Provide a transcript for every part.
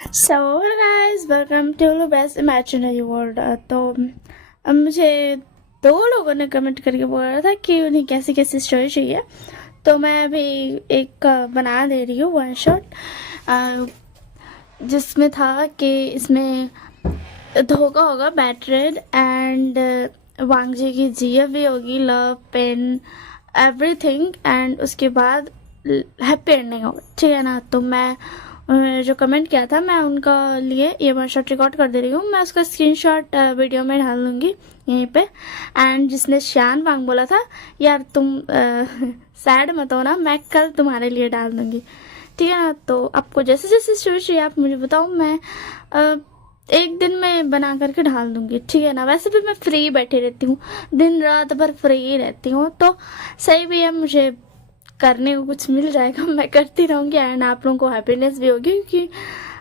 So guys welcome to best imaginary world. तो अब मुझे दो लोगों ने कमेंट करके बोला था कि उन्हें कैसी कैसी स्टोरी चाहिए, तो मैं अभी एक बना दे रही हूँ वन शॉट, जिसमें था कि इसमें धोखा होगा, बैटरेड एंड वांगजी की जीएफ भी होगी, लव पेन एवरीथिंग, एंड उसके बाद हैप्पी एंडिंग होगा। ठीक है ना। तो मैं उन्होंने जो कमेंट किया था मैं उनका लिए ये वन शॉट रिकॉर्ड कर दे रही हूँ। मैं उसका स्क्रीनशॉट वीडियो में डाल दूँगी यहीं पे। एंड जिसने शान वांग बोला था, यार तुम सैड मत हो ना, मैं कल तुम्हारे लिए डाल दूँगी। ठीक है ना। तो आपको जैसे जैसे स्टोरी चाहिए आप मुझे बताओ, मैं एक दिन में बना करके डाल दूँगी। ठीक है ना। वैसे भी मैं फ्री बैठी रहती हूँ, दिन रात भर फ्री रहती हूँ, तो सही भी है, मुझे करने को कुछ मिल जाएगा, मैं करती रहूँगी एंड आप लोगों को हैप्पीनेस भी होगी, क्योंकि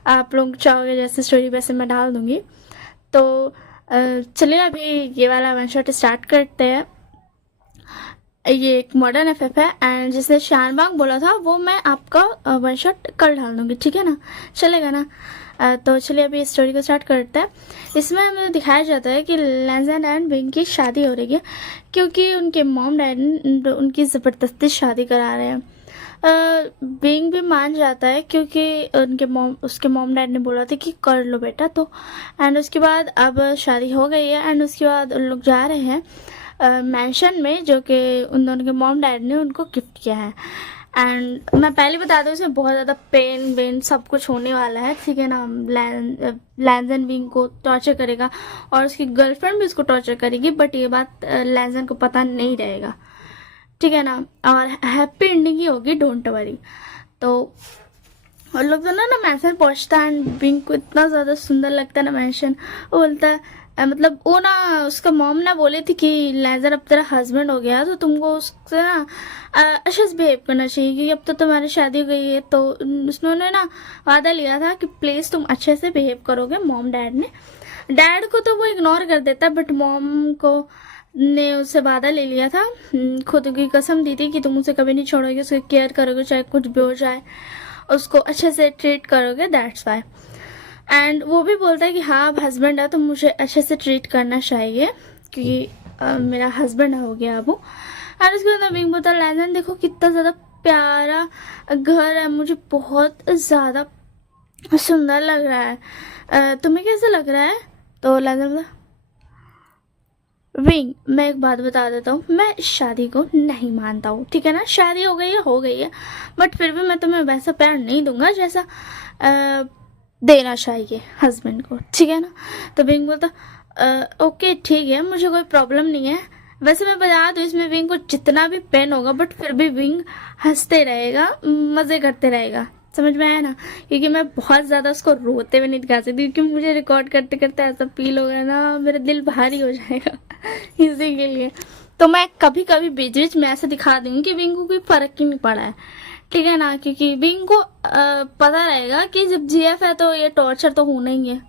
आप लोग चाहोगे जैसे स्टोरी वैसे मैं डाल दूँगी। तो चलिए अभी ये वाला वन शॉट स्टार्ट करते हैं। ये एक मॉडर्न एफएफ है एंड जिसने शानबाग बोला था वो मैं आपका वन शॉट कल डाल दूँगी। ठीक है ना, चलेगा ना। तो चलिए अभी स्टोरी को स्टार्ट करते हैं। इसमें हमें दिखाया जाता है कि लेजेंड एंड विंग की शादी हो रही है, क्योंकि उनके मॉम डैड उनकी ज़बरदस्ती शादी करा रहे हैं। विंग भी मान जाता है, क्योंकि उसके मॉम डैड ने बोला था कि कर लो बेटा। तो एंड उसके बाद अब शादी हो गई है एंड उसके बाद उन लोग जा रहे हैं मैंशन में, जो कि उन दोनों के मॉम डैड ने उनको गिफ्ट किया है। एंड मैं पहले बता दूँ, इसमें बहुत ज़्यादा पेन वेन सब कुछ होने वाला है। ठीक है ना। लैंजन विंग को टॉर्चर करेगा और उसकी गर्लफ्रेंड भी उसको टॉर्चर करेगी, बट ये बात लैंजन को पता नहीं रहेगा। ठीक है ना। और हैप्पी एंडिंग ही होगी, डोंट वरी। तो और लोग तो ना मैंशन पहुंचता है एंड विंग को इतना ज़्यादा सुंदर लगता है ना मैंशन। वो बोलता है मतलब वो ना उसका मॉम ना बोले थी कि लेजर अब तेरा हस्बैंड हो गया तो तुमको उससे ना अच्छे से बिहेव करना चाहिए, क्योंकि अब तो तुम्हारी शादी हो गई है। तो उसने ना वादा लिया था कि प्लीज़ तुम अच्छे से बिहेव करोगे। मॉम डैड ने, डैड को तो वो इग्नोर कर देता, बट मॉम को ने उससे वादा ले लिया था, खुद की कसम दी थी कि तुम उसे कभी नहीं छोड़ोगे, उसकी केयर करोगे चाहे कुछ भी हो जाए, उसको अच्छे से ट्रीट करोगे, दैट्स वाई। एंड वो भी बोलता है कि हाँ अब हस्बैंड है तो मुझे अच्छे से ट्रीट करना चाहिए, क्योंकि मेरा हस्बैंड हो गया अब वो। एंड उसके बाद विंग बोलता है लैंजन देखो कितना ज़्यादा प्यारा घर है, मुझे बहुत ज़्यादा सुंदर लग रहा है, तुम्हें कैसा लग रहा है? तो लैंजन बोला विंग मैं एक बात बता देता हूँ, मैं शादी को नहीं मानता हूँ। ठीक है ना, शादी हो गई है, बट फिर भी मैं तुम्हें वैसा प्यार नहीं दूंगा जैसा देना चाहिए हस्बैंड को। ठीक है ना। तो विंग बोलता ओके ठीक है, मुझे कोई प्रॉब्लम नहीं है। वैसे मैं बता दूँ इसमें विंग को जितना भी पेन होगा, बट फिर भी विंग हंसते रहेगा, मज़े करते रहेगा। समझ में आया ना, क्योंकि मैं बहुत ज़्यादा उसको रोते हुए नहीं दिखा सकती, क्योंकि मुझे रिकॉर्ड करते करते ऐसा फील होगा ना, मेरा दिल भारी हो जाएगा इसी के लिए। तो मैं कभी कभी बीच बीच में ऐसे दिखा दूंगी कि विंग को कोई फर्क ही नहीं पड़ा है। ठीक है ना, क्योंकि विंग को पता रहेगा कि जब जीएफ है तो ये टॉर्चर तो होना ही है।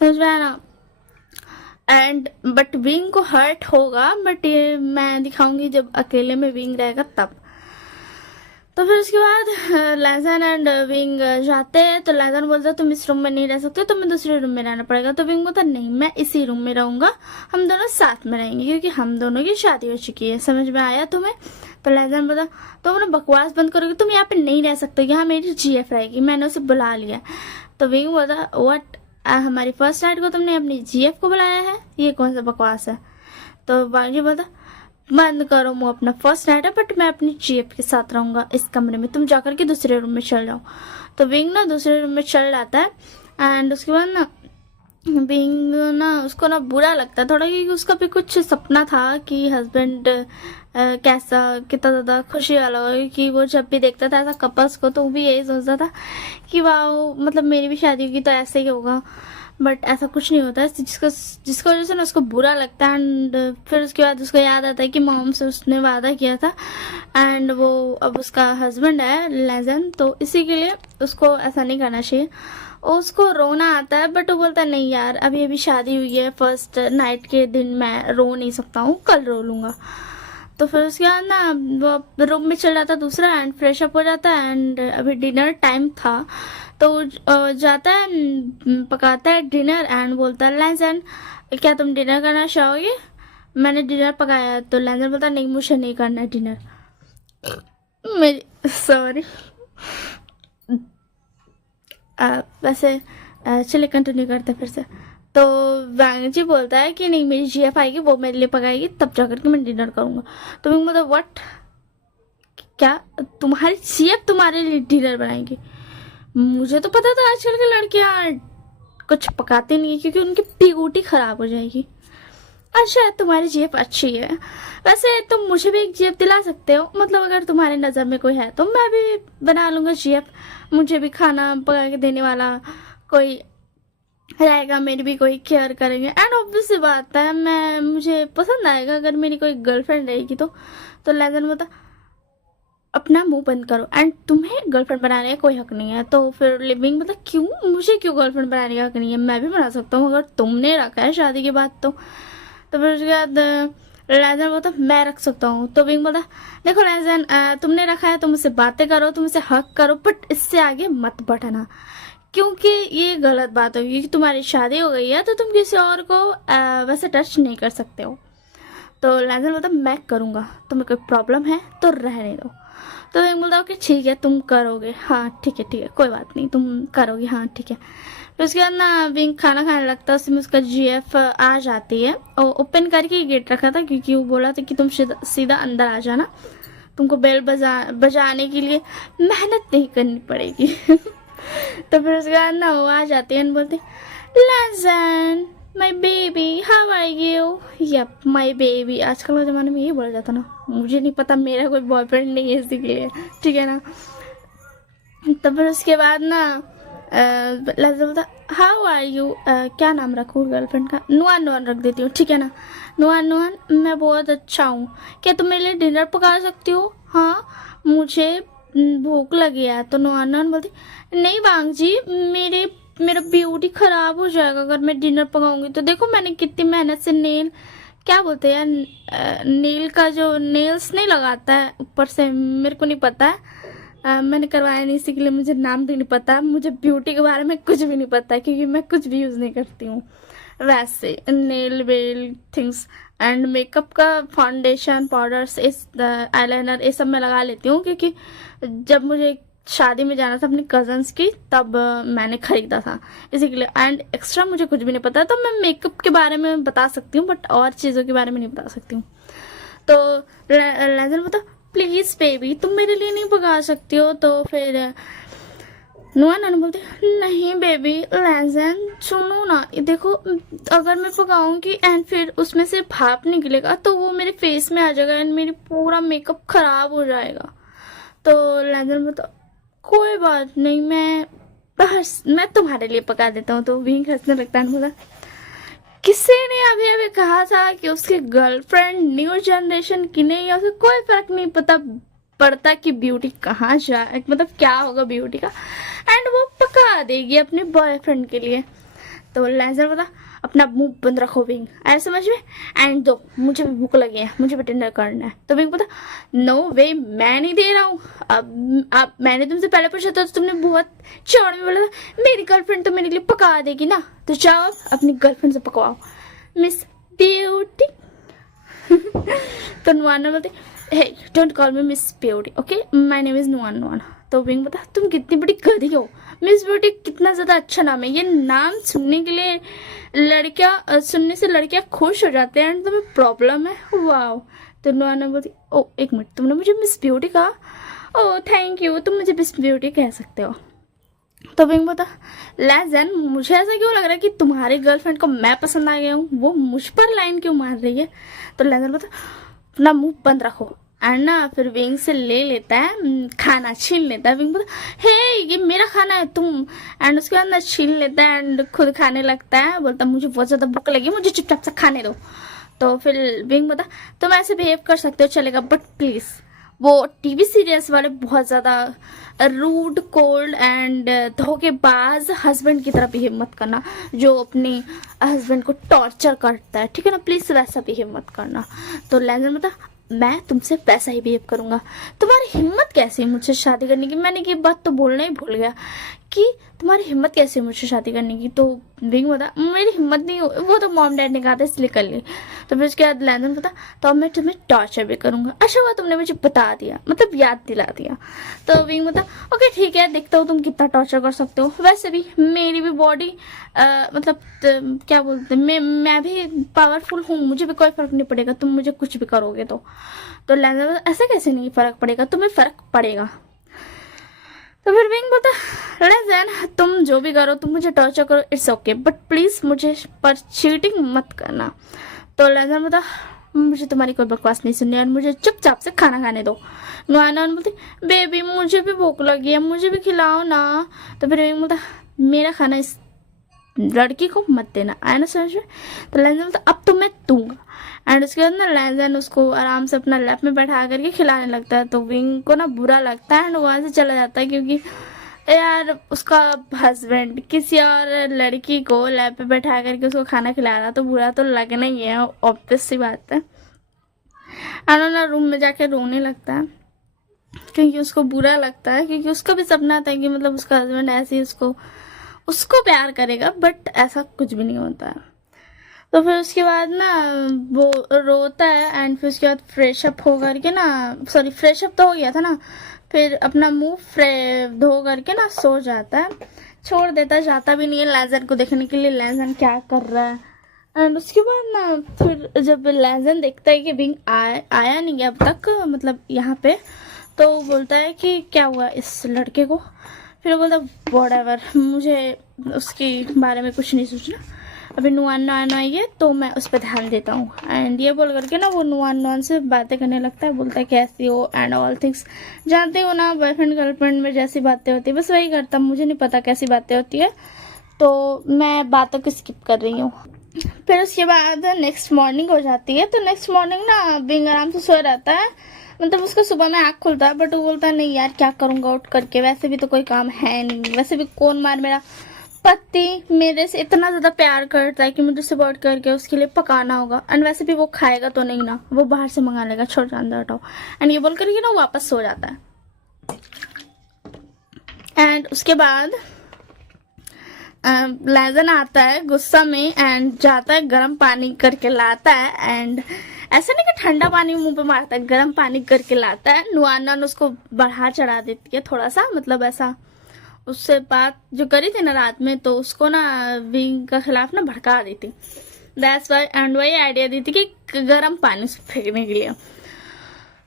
समझ में आया ना। एंड बट विंग को हर्ट होगा, बट ये मैं दिखाऊंगी जब अकेले में विंग रहेगा तब। तो फिर उसके बाद लैजन एंड विंग जाते हैं, तो लैजन बोलता है तुम इस रूम में नहीं रह सकते, तुम्हें दूसरे रूम में रहना पड़ेगा। तो विंग बोलता नहीं मैं इसी रूम में रहूंगा, हम दोनों साथ में रहेंगे, क्योंकि हम दोनों की शादी हो चुकी है। समझ में आया तुम्हें? तो लैजन बोलता तो अपना बकवास बंद करोगे, तुम यहाँ पे नहीं रह सकते, यहाँ मेरी जीएफ रहेगी, मैंने उसे बुला लिया। तो विंग बोलता व्हाट, हमारी फर्स्ट नाइट को तुमने अपनी जीएफ को बुलाया है, ये कौन सा बकवास है? तो वांगी बोलता बंद करो, वो अपना फर्स्ट नाइट है, बट मैं अपनी जीएफ के साथ रहूंगा इस कमरे में, तुम जाकर के दूसरे रूम में चल जाओ। तो विंग ना दूसरे रूम में चल जाता है एंड उसके बाद ना विंग ना उसको ना बुरा लगता है थोड़ा, क्योंकि उसका भी कुछ सपना था कि हस्बैंड कैसा कितना ज़्यादा खुशी वाला हो, कि वो जब भी देखता था ऐसा कपल्स को तो वो भी यही सोचता था कि वाह मतलब मेरी भी शादी होगी तो ऐसे ही होगा, बट ऐसा कुछ नहीं होता है। जिसको वजह से ना उसको बुरा लगता है। एंड फिर उसके बाद उसको याद आता है कि मॉम से उसने वादा किया था एंड वो अब उसका हस्बैंड है लेजेंड, तो इसी के लिए उसको ऐसा नहीं करना चाहिए। उसको रोना आता है, बट वो बोलता है नहीं यार अभी अभी शादी हुई है, फर्स्ट नाइट के दिन मैं रो नहीं सकता हूँ, कल रो लूँगा। तो फिर उसके बाद ना वो रूम में चल जाता दूसरा एंड फ्रेश अप हो जाता है एंड अभी डिनर टाइम था तो जाता है पकाता है डिनर एंड बोलता है लैंसन क्या तुम डिनर करना चाहोगे। मैंने डिनर पकाया तो लैंसन बोलता नहीं मुझे नहीं करना है डिनर। मेरी सॉरी वैसे चलिए कंटिन्यू करते फिर से। तो वांग जी बोलता है कि नहीं मेरी जीएफ आएगी वो मेरे लिए पकाएगी तब जाकर के मैं डिनर करूँगा। तो मैं मतलब व्हाट क्या तुम्हारी जीएफ तुम्हारे लिए डिनर बनाएगी। मुझे तो पता था आजकल की लड़कियां कुछ पकाती नहीं है क्योंकि उनकी पीगूटी खराब हो जाएगी। अच्छा तुम्हारी जीएफ अच्छी है वैसे तुम मुझे भी एक जीएफ दिला सकते हो मतलब अगर तुम्हारे नज़र में कोई है तो मैं भी बना लूँगा जीएफ। मुझे भी खाना पका के देने वाला कोई रहेगा मेरी भी कोई केयर करेंगे एंड ऑब्वियस सी बात है मैं मुझे पसंद आएगा अगर मेरी कोई गर्लफ्रेंड रहेगी तो लैजन बता अपना मुंह बंद करो एंड तुम्हें गर्लफ्रेंड बनाने का कोई हक नहीं है। तो फिर लिविंग मतलब क्यों मुझे क्यों गर्लफ्रेंड बनाने का हक नहीं है मैं भी बना सकता हूँ अगर तुमने रखा है शादी के बाद तो फिर उसके बाद लैजन बोलता मैं रख सकता हूँ। तो विंग बोलता देखो लैजन तुमने रखा है तुम मुझसे बातें करो तुम मुझसे हक करो बट इससे आगे मत बढ़ना क्योंकि ये गलत बात होगी कि तुम्हारी शादी हो गई है तो तुम किसी और को वैसे टच नहीं कर सकते हो। तो लैजन बोलता मैं करूँगा तुम्हें कोई प्रॉब्लम है तो रहने दो। तो विंग बोलता ओके ठीक है तुम करोगे हाँ ठीक है कोई बात नहीं तुम करोगे हाँ ठीक है। फिर उसके बाद ना विंग खाना खाने लगता है उसमें उसका जीएफ आ जाती है और ओपन करके गेट रखा था क्योंकि वो बोला था कि तुम सीधा अंदर आ जाना तुमको बेल बजाने के लिए मेहनत नहीं करनी पड़ेगी। तो फिर उसके बाद ना वो आ जाती है बोलती लैजन my baby how are you. Yup my baby आजकल के ज़माने में यही बोला जाता ना मुझे नहीं पता मेरा कोई बॉयफ्रेंड नहीं है इसीलिए ठीक है ना। तो फिर उसके बाद ना लैजन बोलता हाउ आर यू क्या नाम रखूँ गर्लफ्रेंड का नुआन नुआन रख देती हूँ ठीक है ना। नुआन नुआन मैं बहुत अच्छा हूँ क्या तुम मेरे लिए डिनर पका सकती हो। हाँ मुझे भूख लगी है। तो नुआन नुआन बोलती नहीं वांग जी मेरा ब्यूटी खराब हो जाएगा अगर मैं डिनर पकाऊंगी तो देखो मैंने कितनी मेहनत से नेल क्या बोलते हैं यार नेल का जो नेल्स नहीं लगाता है ऊपर से मेरे को नहीं पता है मैंने करवाया नहीं इसी के लिए मुझे नाम भी नहीं पता मुझे ब्यूटी के बारे में कुछ भी नहीं पता क्योंकि मैं कुछ भी यूज़ नहीं करती हूँ वैसे nail well things and makeup का फाउंडेशन पाउडर्स इस आईलाइनर ये सब मैं लगा लेती हूँ क्योंकि जब मुझे शादी में जाना था अपनी कजन्स की तब मैंने खरीदा था इसी के लिए एंड एक्स्ट्रा मुझे कुछ भी नहीं पता तो मैं मेकअप के बारे में बता सकती हूँ बट और चीज़ों के बारे में नहीं बता सकती हूँ। तो लैजन बता प्लीज़ बेबी तुम मेरे लिए नहीं पका सकती हो। तो फिर नुआ नाना बोलते नहीं बेबी लैजन सुनो ना देखो अगर मैं पकाऊंगी एंड फिर उसमें से भाप निकलेगा तो वो मेरे फेस में आ जाएगा एंड मेरी पूरा मेकअप खराब हो जाएगा। तो लैजन बोलता कोई बात नहीं मैं तुम्हारे लिए पका देता हूँ। तो विंग हंसने लगता है बोला किसी ने अभी अभी कहा था कि उसकी गर्लफ्रेंड न्यू जनरेशन की नहीं है उसे कोई फर्क नहीं पड़ता कि ब्यूटी कहाँ जाए मतलब क्या होगा ब्यूटी का एंड वो पका देगी अपने बॉयफ्रेंड के लिए। तो लैजर बता अपना मुंह बंद रखो विंग ऐसे समझ में एंड दो मुझे भी भूख लगी है मुझे भी डिनर करना है। तो विंग बता नो वे मैं नहीं दे रहा हूँ अब मैंने तुमसे पहले पूछा था तो तुमने बहुत चौड़ में बोला था मेरी गर्लफ्रेंड तो मेरे लिए पका देगी ना तो जाओ अपनी गर्लफ्रेंड से पकवाओ मिस ब्यूटी। तो नुआना बोलते हे don't call me miss beauty okay my name is Nuwan Nuwan. तो विंग बता तुम कितनी बड़ी गधी हो मिस ब्यूटी कितना ज़्यादा अच्छा नाम है ये नाम सुनने के लिए सुनने से लड़कियां खुश हो जाते हैं एंड तुम्हें प्रॉब्लम है वाओ। तो नुआना बोलती ओ एक मिनट तुमने मुझे मिस ब्यूटी कहा ओ थैंक यू तुम मुझे मिस ब्यूटी कह सकते हो। तो विंग बता लैजन मुझे ऐसा क्यों लग रहा है कि तुम्हारी गर्लफ्रेंड को मैं पसंद आ गया हूँ वो मुझ पर लाइन क्यों मार रही है। तो लैजन बता अपना मुंह बंद रखो एंड ना फिर विंग से ले लेता है खाना छीन लेता है। विंग बोलता हे ये मेरा खाना है तुम एंड उसके बाद ना छीन लेता है एंड खुद खाने लगता है बोलता मुझे बहुत ज़्यादा भूख लगी मुझे चुपचाप से खाने दो। तो फिर विंग बोलता तुम ऐसे बिहेव कर सकते हो चलेगा बट प्लीज़ वो टीवी सीरियल्स वाले बहुत ज़्यादा रूड कोल्ड एंड धोखेबाज हस्बैंड की तरह बिहेव मत करना जो अपने हस्बैंड को टॉर्चर करता है ठीक है ना प्लीज़ वैसा बिहेव मत करना। तो लैजन बता मैं तुमसे वैसा ही बिहेव करूंगा। तुम्हारी हिम्मत कैसी है मुझसे शादी करने की? मैंने की बात तो बोलना ही भूल गया कि तुम्हारी हिम्मत कैसी है मुझसे शादी करने की। तो विंग बता मेरी हिम्मत नहीं हो, वो तो मॉम डैड ने कहा था इसलिए कर ली। तो फिर उसके बाद लैंडन बता तो अब मैं तुम्हें टॉर्चर भी करूंगा। अच्छा हुआ तुमने मुझे बता दिया, मतलब याद दिला दिया। तो विंग बता ओके ठीक है, देखता हूँ तुम कितना टॉर्चर कर सकते हो। वैसे भी मेरी भी बॉडी मतलब क्या बोलते हैं, मैं भी पावरफुल हूँ, मुझे भी कोई फर्क नहीं पड़ेगा तुम मुझे कुछ भी करोगे तो लैंडन ऐसा कैसे नहीं फर्क पड़ेगा, तुम्हें फर्क पड़ेगा। तो फिर विंग बोलता लेज़न तुम जो भी करो, तुम मुझे टॉर्चर करो, इट्स ओके, बट प्लीज मुझे पर चीटिंग मत करना। तो लेज़न बोलता मुझे तुम्हारी कोई बकवास नहीं सुननी और मुझे चुपचाप से खाना खाने दो। नुआन बोलती बेबी मुझे भी भूख लगी है, मुझे भी खिलाओ ना। तो फिर विंग बोलता मेरा खाना इस लड़की को मत देना, आया ना समझ में। तो लेज़न बोलता अब तो मैं दूंगा। एंड उसके बाद ना लेज़न उसको आराम से अपना लैप में बैठा करके खिलाने लगता है। तो विंग को ना बुरा लगता है एंड वहाँ से चला जाता है, क्योंकि यार उसका हस्बैंड किसी और लड़की को लैप पे बैठा करके उसको खाना खिला रहा, तो बुरा तो लगना ही है, ऑब्वियस सी बात है। एंड ना रूम में जाके रोने लगता है क्योंकि उसको बुरा लगता है, क्योंकि उसका भी सपना था कि मतलब उसका हस्बैंड ऐसे ही उसको प्यार करेगा, बट ऐसा कुछ भी नहीं होता है। तो फिर उसके बाद ना वो रोता है एंड फिर उसके बाद फ्रेश अप हो करके ना, सॉरी फ्रेश अप तो हो गया था ना, फिर अपना मुंह धो करके ना सो जाता है, छोड़ देता, जाता भी नहीं है लेज़न को देखने के लिए लेज़न क्या कर रहा है। एंड उसके बाद ना फिर जब लेज़न देखता है कि विंग आया नहीं है अब तक, मतलब यहाँ पे, तो वो बोलता है कि क्या हुआ इस लड़के को। फिर वो बोलता व्हाटएवर, मुझे उसके बारे में कुछ नहीं सोचना, अभी नुआन आई है तो मैं उस पर ध्यान देता हूँ। एंड ये बोल करके ना वो नुआन से बातें करने लगता है, बोलता है कैसी हो एंड ऑल थिंग्स। जानते हो ना बॉयफ्रेंड गर्लफ्रेंड में जैसी बातें होती है बस वही करता, मुझे नहीं पता कैसी बातें होती है, तो मैं बातों को स्किप कर रही हूँ। फिर उसके बाद नेक्स्ट मॉर्निंग हो जाती है। तो नेक्स्ट मॉर्निंग ना विंग आराम से सो रहता है, मतलब उसको सुबह में आँख खुलता है, बट वो बोलता है नहीं यार क्या करूँगा उठ करके, वैसे भी तो कोई काम है नहीं, वैसे भी कौन मेरा पति मेरे से इतना ज्यादा प्यार करता है कि मुझे सुबह उठ करके उसके लिए पकाना होगा, एंड वैसे भी वो खाएगा तो नहीं ना, वो बाहर से मंगा लेगा, छोड़ अंदर हटाओ। एंड ये बोल करके ना वापस सो जाता है। एंड उसके बाद लेज़न आता है गुस्सा में एंड जाता है गर्म पानी करके लाता है, एंड ऐसा नहीं कि ठंडा पानी मुंह पे मारता है, गर्म पानी करके लाता है। नुआन उसको बढ़ा चढ़ा देती है थोड़ा सा, मतलब ऐसा उससे बात जो करी थी ना रात में, तो उसको ना विंग का खिलाफ ना भड़का देती, दैट्स वाई, एंड वही आइडिया दी थी कि गर्म पानी से फेंकने के लिए।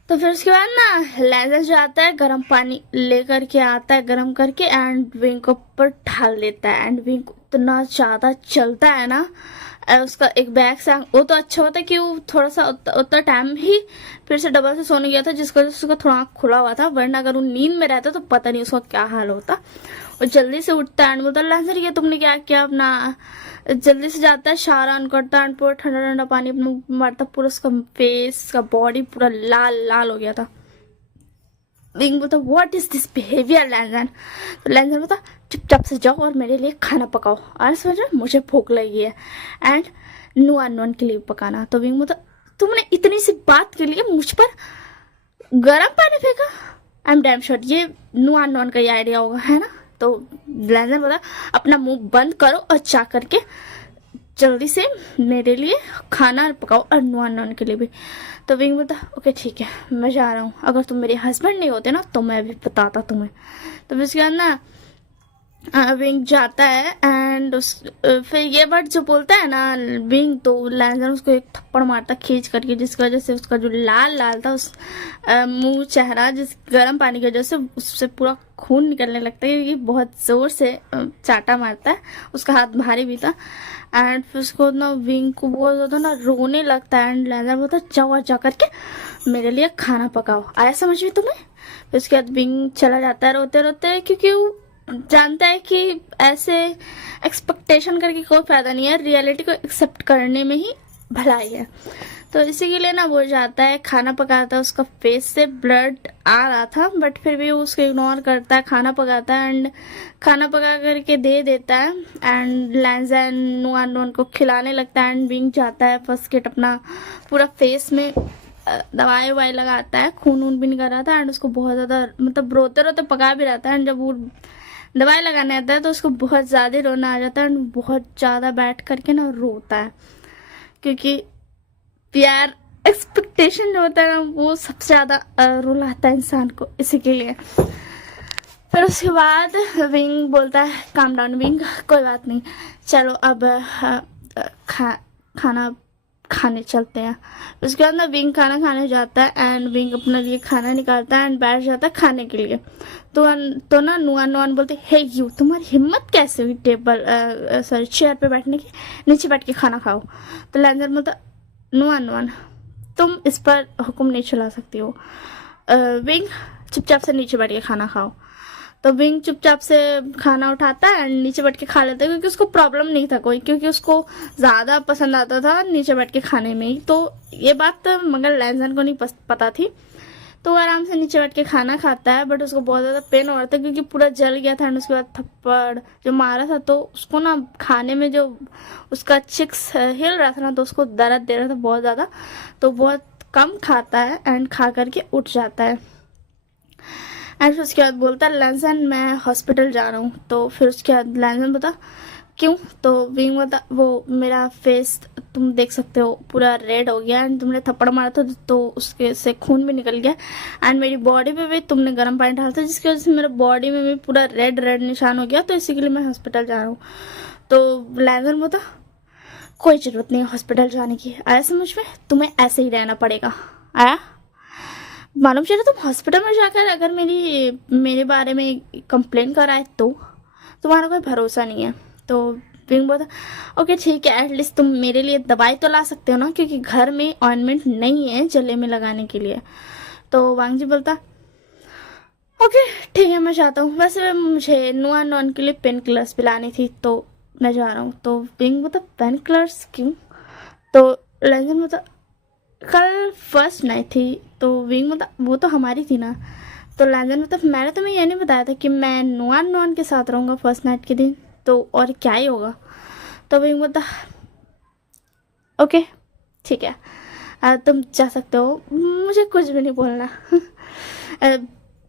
तो फिर उसके बाद ना लेज़न जो आता है गर्म पानी लेकर के आता है गर्म करके एंड विंग को ऊपर ढाल देता है, एंड विंग इतना ज्यादा चलता है ना, उसका एक बैग से वो तो अच्छा होता है कि वो थोड़ा सा उतना टाइम ही फिर से डबल से सोने गया था, जिसकी वजह से उसका थोड़ा आँख खुला हुआ था, वरना अगर वो नींद में रहता तो पता नहीं उसका क्या हाल होता। वो जल्दी से उठता है एंड बोलता लेज़न ये तुमने क्या किया, अपना जल्दी से जाता है शावर ऑन करता है, पूरा ठंडा ठंडा पानी अपना मारता, पूरा उसका फेस का बॉडी पूरा लाल लाल हो गया था। विंग बोलता व्हाट इज दिस बिहेवियर लेज़न। तो लेज़न बोलता चुपचाप से जाओ और मेरे लिए खाना पकाओ, और समझ रहे मुझे भूख लगी है, एंड नुआन के लिए पकाना। तो विंग बोलता तुमने इतनी सी बात के लिए मुझ पर गर्म पानी फेंका, आई एम डैम श्योर ये नुआन का ही आइडिया होगा, है ना। तो लेज़न बोला अपना मुंह बंद करो और जा करके जल्दी से मेरे लिए खाना पकाओ और नुआन के लिए भी। तो विंग बोलता ओके ठीक है मैं जा रहा हूँ, अगर तुम मेरे हस्बैंड नहीं होते ना तो मैं भी बताता तुम्हें। तो फिर उसके बाद ना विंग जाता है एंड फिर ये वर्ड जो बोलता है ना विंग, तो लेज़न उसको एक थप्पड़ मारता खींच करके, जिसकी वजह से उसका जो लाल लाल था उस मुंह चेहरा जिस गर्म पानी की वजह से उससे पूरा खून निकलने लगता है, क्योंकि बहुत जोर से चाटा मारता है, उसका हाथ भारी भी था। एंड फिर उसको ना विंग को बहुत ज्यादा ना रोने लगता है, एंड लेज़न बोलता जाओ जा करके मेरे लिए खाना पकाओ, आया समझ में तुम्हें। फिर उसके बाद विंग चला जाता है रोते रोते, क्योंकि वो जानता है कि ऐसे एक्सपेक्टेशन करके कोई फायदा नहीं है, रियलिटी को एक्सेप्ट करने में ही भलाई है। तो इसी के लिए ना वो जाता है खाना पकाता है, उसका फेस से ब्लड आ रहा था बट फिर भी वो उसको इग्नोर करता है, खाना पकाता है एंड खाना पका करके दे देता है, एंड लेज़न नुआन को खिलाने लगता है, एंड विंग जाता है फर्स्ट किट अपना पूरा फेस में दवाई ववाई लगाता है, खून वून भी निकल रहा था एंड उसको बहुत ज़्यादा मतलब रोते रोते पका भी रहता है एंड जब वो दवाई लगाने आता है तो उसको बहुत ज़्यादा रोना आ जाता है एंड बहुत ज़्यादा बैठ करके ना रोता है, क्योंकि प्यार एक्सपेक्टेशन जो होता है ना वो सबसे ज़्यादा रुलाता है इंसान को, इसी के लिए। फिर उसके बाद विंग बोलता है काम डाउन विंग, कोई बात नहीं, चलो अब खाना खाने चलते हैं। उसके बाद ना विंग खाना खाने जाता है एंड विंग अपने लिए खाना निकालता है एंड बैठ जाता है खाने के लिए। तो ना नुआन नुआन बोलते हे यू, तुम्हारी हिम्मत कैसे हुई टेबल सॉरी चेयर पे बैठने की, नीचे बैठ के खाना खाओ। तो लैंजर बोलता नुआन नुआन तुम इस पर हुक्म नहीं चला सकती हो, विंग चुपचाप से नीचे बैठ के खाना खाओ। तो विंग चुपचाप से खाना उठाता है एंड नीचे बैठ के खा लेता है, क्योंकि उसको प्रॉब्लम नहीं था कोई, क्योंकि उसको ज़्यादा पसंद आता था नीचे बैठ के खाने में ही। तो ये बात मगर लैंजन को नहीं पता थी, तो वो आराम से नीचे बैठ के खाना खाता है। बट उसको बहुत ज़्यादा पेन हो रहा था क्योंकि पूरा जल गया था एंड उसके बाद थप्पड़ जो मारा था तो उसको ना खाने में जो उसका चिक्स हिल रहा था ना तो उसको दर्द दे रहा था बहुत ज़्यादा। तो बहुत कम खाता है एंड खा करके उठ जाता है एंड फिर उसके बाद बोलता है लैंसन मैं हॉस्पिटल जा रहा हूँ। तो फिर उसके बाद लैंसन बोलता क्यों? तो विंग बोलता वो मेरा फेस तुम देख सकते हो पूरा रेड हो गया एंड तुमने थप्पड़ मारा था तो उसके से खून भी निकल गया एंड मेरी बॉडी पे भी तुमने गर्म पानी डाला था जिसकी वजह से मेरा बॉडी में भी पूरा रेड रेड निशान हो गया, तो इसी के लिए मैं हॉस्पिटल जा रहा हूँ। तो लैंसन बोलता कोई ज़रूरत नहीं है हॉस्पिटल जाने की, आया समझ में, तुम्हें ऐसे ही रहना पड़ेगा। आया मालूम चला तुम हॉस्पिटल में जाकर अगर मेरे बारे में कंप्लेन कराए तो तुम्हारा कोई भरोसा नहीं है। तो विंग बोलता ओके ठीक है, एटलीस्ट तुम मेरे लिए दवाई तो ला सकते हो ना, क्योंकि घर में ऑइंटमेंट नहीं है जले में लगाने के लिए। तो वांग जी बोलता ओके ठीक है मैं चाहता हूँ, वैसे मुझे नुआन नुआन के लिए पेन किलर्स पिलानी थी तो मैं जा रहा हूँ। तो विंग बोलता पेन किलर्स क्यों? तो लैंजन बोलता कल फर्स्ट नाइट थी। तो विंग मतलब वो तो हमारी थी ना। तो लैंजन मतलब मैंने तुम्हें ये नहीं बताया था कि मैं नुआन नुआन के साथ रहूँगा फर्स्ट नाइट के दिन, तो और क्या ही होगा। तो विंग बोलता ओके ठीक है तुम जा सकते हो, मुझे कुछ भी नहीं बोलना।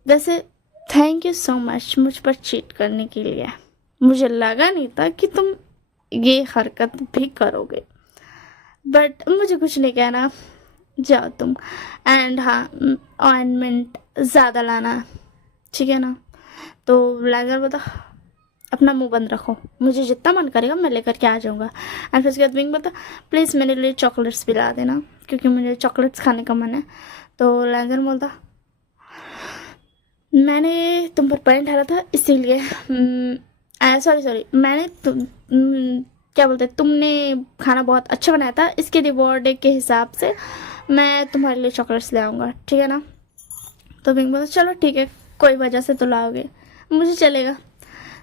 वैसे थैंक यू सो मच मुझ पर चीट करने के लिए, मुझे लगा नहीं था कि तुम ये हरकत भी करोगे, बट मुझे कुछ नहीं कहना, जाओ तुम। एंड हाँ ऑइंटमेंट ज़्यादा लाना ठीक है ना। तो लैंजर बोलता अपना मुंह बंद रखो, मुझे जितना मन करेगा मैं लेकर के आ जाऊँगा। एंड फिर उसके बाद विंग बोलता प्लीज़ मेरे लिए चॉकलेट्स भी ला देना क्योंकि मुझे चॉकलेट्स खाने का मन है। तो लैंजर बोलता मैंने तुम पर पैंट डाला था इसीलिए सॉरी मैंने क्या बोलते तुमने खाना बहुत अच्छा बनाया था, इसके रिवॉर्ड के हिसाब से मैं तुम्हारे लिए चॉकलेट्स ले आऊँगा ठीक है ना। तो विंग बोलता चलो ठीक है, कोई वजह से तो लाओगे, मुझे चलेगा।